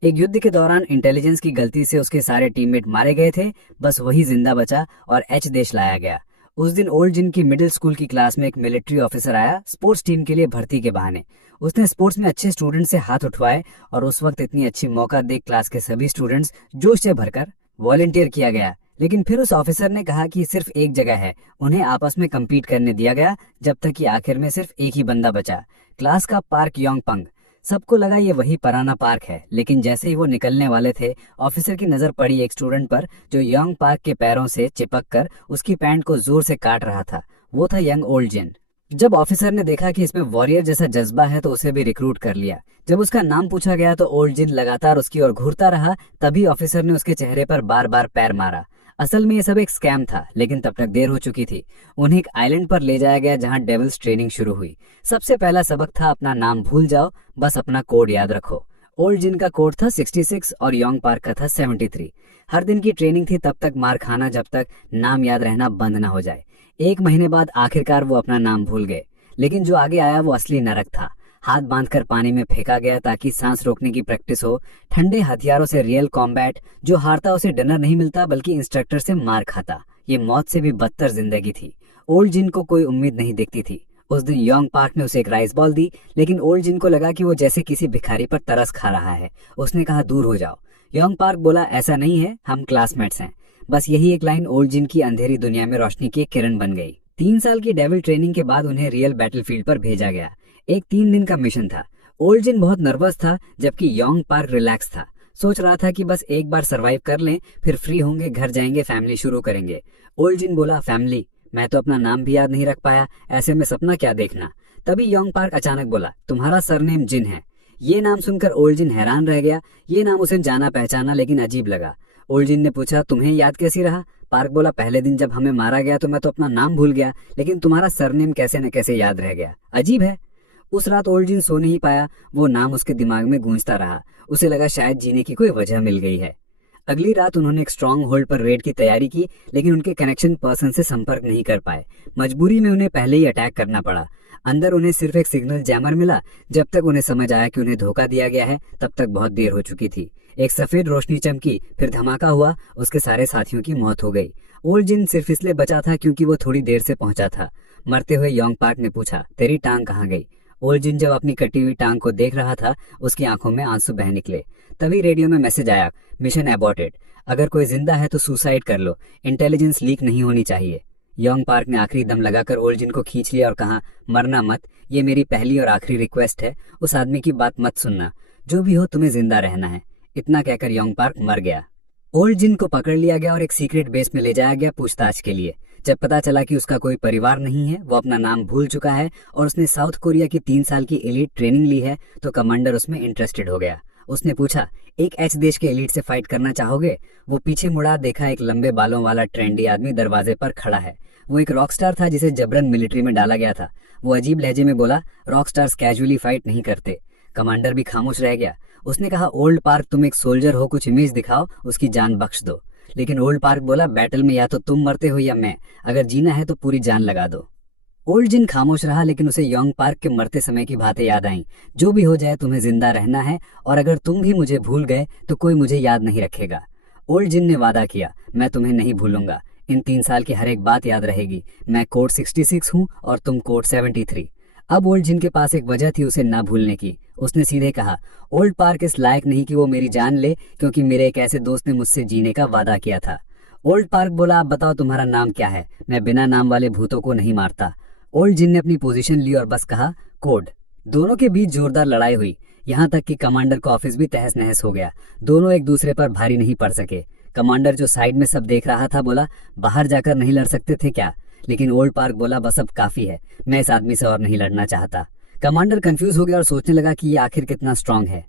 एक युद्ध के दौरान इंटेलिजेंस की गलती से उसके सारे टीममेट मारे गए थे, बस वही जिंदा बचा और एच देश लाया गया। उस दिन ओल्ड जिन की मिडिल स्कूल की क्लास में एक मिलिट्री ऑफिसर आया स्पोर्ट्स टीम के लिए भर्ती के बहाने। उसने स्पोर्ट्स में अच्छे स्टूडेंट से हाथ उठवाए और उस वक्त इतनी अच्छी मौका देख क्लास के सभी स्टूडेंट्स जोश से भरकर वॉलंटियर किया गया। लेकिन फिर उस ऑफिसर ने कहा कि सिर्फ एक जगह है, उन्हें आपस में कम्पीट करने दिया गया, जब तक कि आखिर में सिर्फ एक ही बंदा बचा, क्लास का पार्क योंगपंग। सबको लगा ये वही पुराना पार्क है, लेकिन जैसे ही वो निकलने वाले थे, ऑफिसर की नजर पड़ी एक स्टूडेंट पर जो यंग पार्क के पैरों से चिपक कर उसकी पैंट को जोर से काट रहा था। वो था यंग ओल्ड जिन। जब ऑफिसर ने देखा कि इसमें वॉरियर जैसा जज्बा है तो उसे भी रिक्रूट कर लिया। जब उसका नाम पूछा गया तो ओल्ड जिन लगातार उसकी ओर घूरता रहा। तभी ऑफिसर ने उसके चेहरे पर बार बार पैर मारा। असल में ये सब एक स्कैम था, लेकिन तब तक देर हो चुकी थी। उन्हें एक आइलैंड पर ले जाया गया जहां डेविल्स ट्रेनिंग शुरू हुई। सबसे पहला सबक था, अपना नाम भूल जाओ, बस अपना कोड याद रखो। ओल्ड जिन का कोड था 66 और योंग पार्क का था 73। हर दिन की ट्रेनिंग थी तब तक मार खाना जब तक नाम याद रहना बंद ना हो जाए। 1 महीने बाद आखिरकार वो अपना नाम भूल गए, लेकिन जो आगे आया वो असली नरक था। हाथ बांधकर पानी में फेंका गया ताकि सांस रोकने की प्रैक्टिस हो। ठंडे हथियारों से रियल कॉम्बैट। जो हारता उसे डिनर नहीं मिलता बल्कि इंस्ट्रक्टर से मार खाता। ये मौत से भी बदतर जिंदगी थी। ओल्ड जिन को कोई उम्मीद नहीं दिखती थी। उस दिन योंग पार्क ने उसे एक राइस बॉल दी, लेकिन ओल्ड जिन को लगा कि वो जैसे किसी भिखारी पर तरस खा रहा है। उसने कहा, दूर हो जाओ। योंग पार्क बोला, ऐसा नहीं है, हम क्लासमेट्स हैं। बस यही एक लाइन ओल्ड जिन की अंधेरी दुनिया में रोशनी की एक किरण बन गई। 3 साल की डेविल ट्रेनिंग के बाद उन्हें रियल बैटलफील्ड पर भेजा गया। एक 3 दिन का मिशन था। ओल्ड जिन बहुत नर्वस था, जबकि योंग पार्क रिलैक्स था। सोच रहा था कि बस एक बार सरवाइव कर लें, फिर फ्री होंगे, घर जाएंगे, फैमिली शुरू करेंगे। ओल्ड जिन बोला, फैमिली? मैं तो अपना नाम भी याद नहीं रख पाया, ऐसे में सपना क्या देखना। तभी योंग पार्क अचानक बोला, तुम्हारा सरनेम जिन है। ये नाम सुनकर ओल्ड जिन हैरान रह गया। ये नाम उसे जाना पहचाना लेकिन अजीब लगा। ओल्ड जिन ने पूछा, तुम्हें याद कैसी रहा? पार्क बोला, पहले दिन जब हमें मारा गया तो मैं तो अपना नाम भूल गया, लेकिन तुम्हारा सरनेम कैसे न कैसे याद रह गया। अजीब है। उस रात ओल्ड जिन सो नहीं पाया। वो नाम उसके दिमाग में गूंजता रहा। उसे लगा शायद जीने की कोई वजह मिल गई है। अगली रात उन्होंने एक स्ट्रांग होल्ड पर रेड की तैयारी की, लेकिन उनके कनेक्शन पर्सन से संपर्क नहीं कर पाए। मजबूरी में उन्हें पहले ही अटैक करना पड़ा। अंदर उन्हें सिर्फ एक सिग्नल जैमर मिला। जब तक उन्हें समझ आया कि उन्हें धोखा दिया गया है, तब तक बहुत देर हो चुकी थी। एक सफेद रोशनी चमकी, फिर धमाका हुआ, उसके सारे साथियों की मौत हो गई। ओल्ड जिन सिर्फ इसलिए बचा था क्योंकि वो थोड़ी देर से पहुंचा था। मरते हुए योंग पार्क ने पूछा, तेरी टांग कहाँ गई? ओल्ड जिन जब अपनी कटी हुई टांग को देख रहा था, उसकी आंखों में आंसू बह निकले। तभी रेडियो में मैसेज आया, मिशन एबॉर्टेड। अगर कोई जिंदा है तो सुसाइड कर लो, इंटेलिजेंस लीक नहीं होनी चाहिए। योंग पार्क ने आखिरी दम लगाकर ओल्ड जिन को खींच लिया और कहा, मरना मत, ये मेरी पहली और आखिरी रिक्वेस्ट है। उस आदमी की बात मत सुनना, जो भी हो तुम्हें जिंदा रहना है। इतना कहकर योंग पार्क मर गया। ओल्ड जिन को पकड़ लिया गया और एक सीक्रेट बेस में ले जाया गया पूछताछ के लिए। जब पता चला कि उसका कोई परिवार नहीं है, वो अपना नाम भूल चुका है और उसने साउथ कोरिया की 3 साल की एलीट ट्रेनिंग ली है, तो कमांडर उसमें इंटरेस्टेड हो गया। उसने पूछा, एक एच देश के एलीट से फाइट करना चाहोगे? वो पीछे मुड़ा, देखा एक लंबे बालों वाला ट्रेंडी आदमी दरवाजे पर खड़ा है। वो एक रॉकस्टार था जिसे जबरन मिलिट्री में डाला गया था। वो अजीब लहजे में बोला, रॉकस्टार्स कैजुअली फाइट नहीं करते। कमांडर भी खामोश रह गया। उसने कहा, ओल्ड पार्क, तुम एक सोल्जर हो, कुछ इमेज दिखाओ, उसकी जान बख्श दो। लेकिन ओल्ड पार्क बोला, बैटल में या तो तुम मरते हो या मैं, अगर जीना है तो पूरी जान लगा दो। ओल्ड जिन खामोश रहा, लेकिन उसे यंग पार्क के मरते समय की बातें याद आईं। जो भी हो जाए तुम्हें जिंदा रहना है, और अगर तुम भी मुझे भूल गए तो कोई मुझे याद नहीं रखेगा। ओल्ड जिन ने वादा किया, मैं तुम्हें नहीं भूलूंगा, इन 3 साल की हर एक बात याद रहेगी। मैं कोड 66 हूँ और तुम कोड 73। अब ओल्ड जिन के पास एक वजह थी उसे ना भूलने की। उसने सीधे कहा, ओल्ड पार्क इस लायक नहीं कि वो मेरी जान ले, क्योंकि मेरे एक ऐसे दोस्त ने मुझसे जीने का वादा किया था। ओल्ड पार्क बोला, आप बताओ तुम्हारा नाम क्या है? मैं बिना नाम वाले भूतों को नहीं मारता। ओल्ड जिन ने अपनी पोजीशन ली और बस कहा, कोड। दोनों के बीच जोरदार लड़ाई हुई, यहाँ तक कि कमांडर का ऑफिस भी तहस नहस हो गया। दोनों एक दूसरे पर भारी नहीं पड़ सके। कमांडर जो साइड में सब देख रहा था बोला, बाहर जाकर नहीं लड़ सकते थे क्या? लेकिन ओल्ड पार्क बोला, बस अब काफी है, मैं इस आदमी से और नहीं लड़ना चाहता। कमांडर कंफ्यूज हो गया और सोचने लगा कि ये आखिर कितना स्ट्रांग है।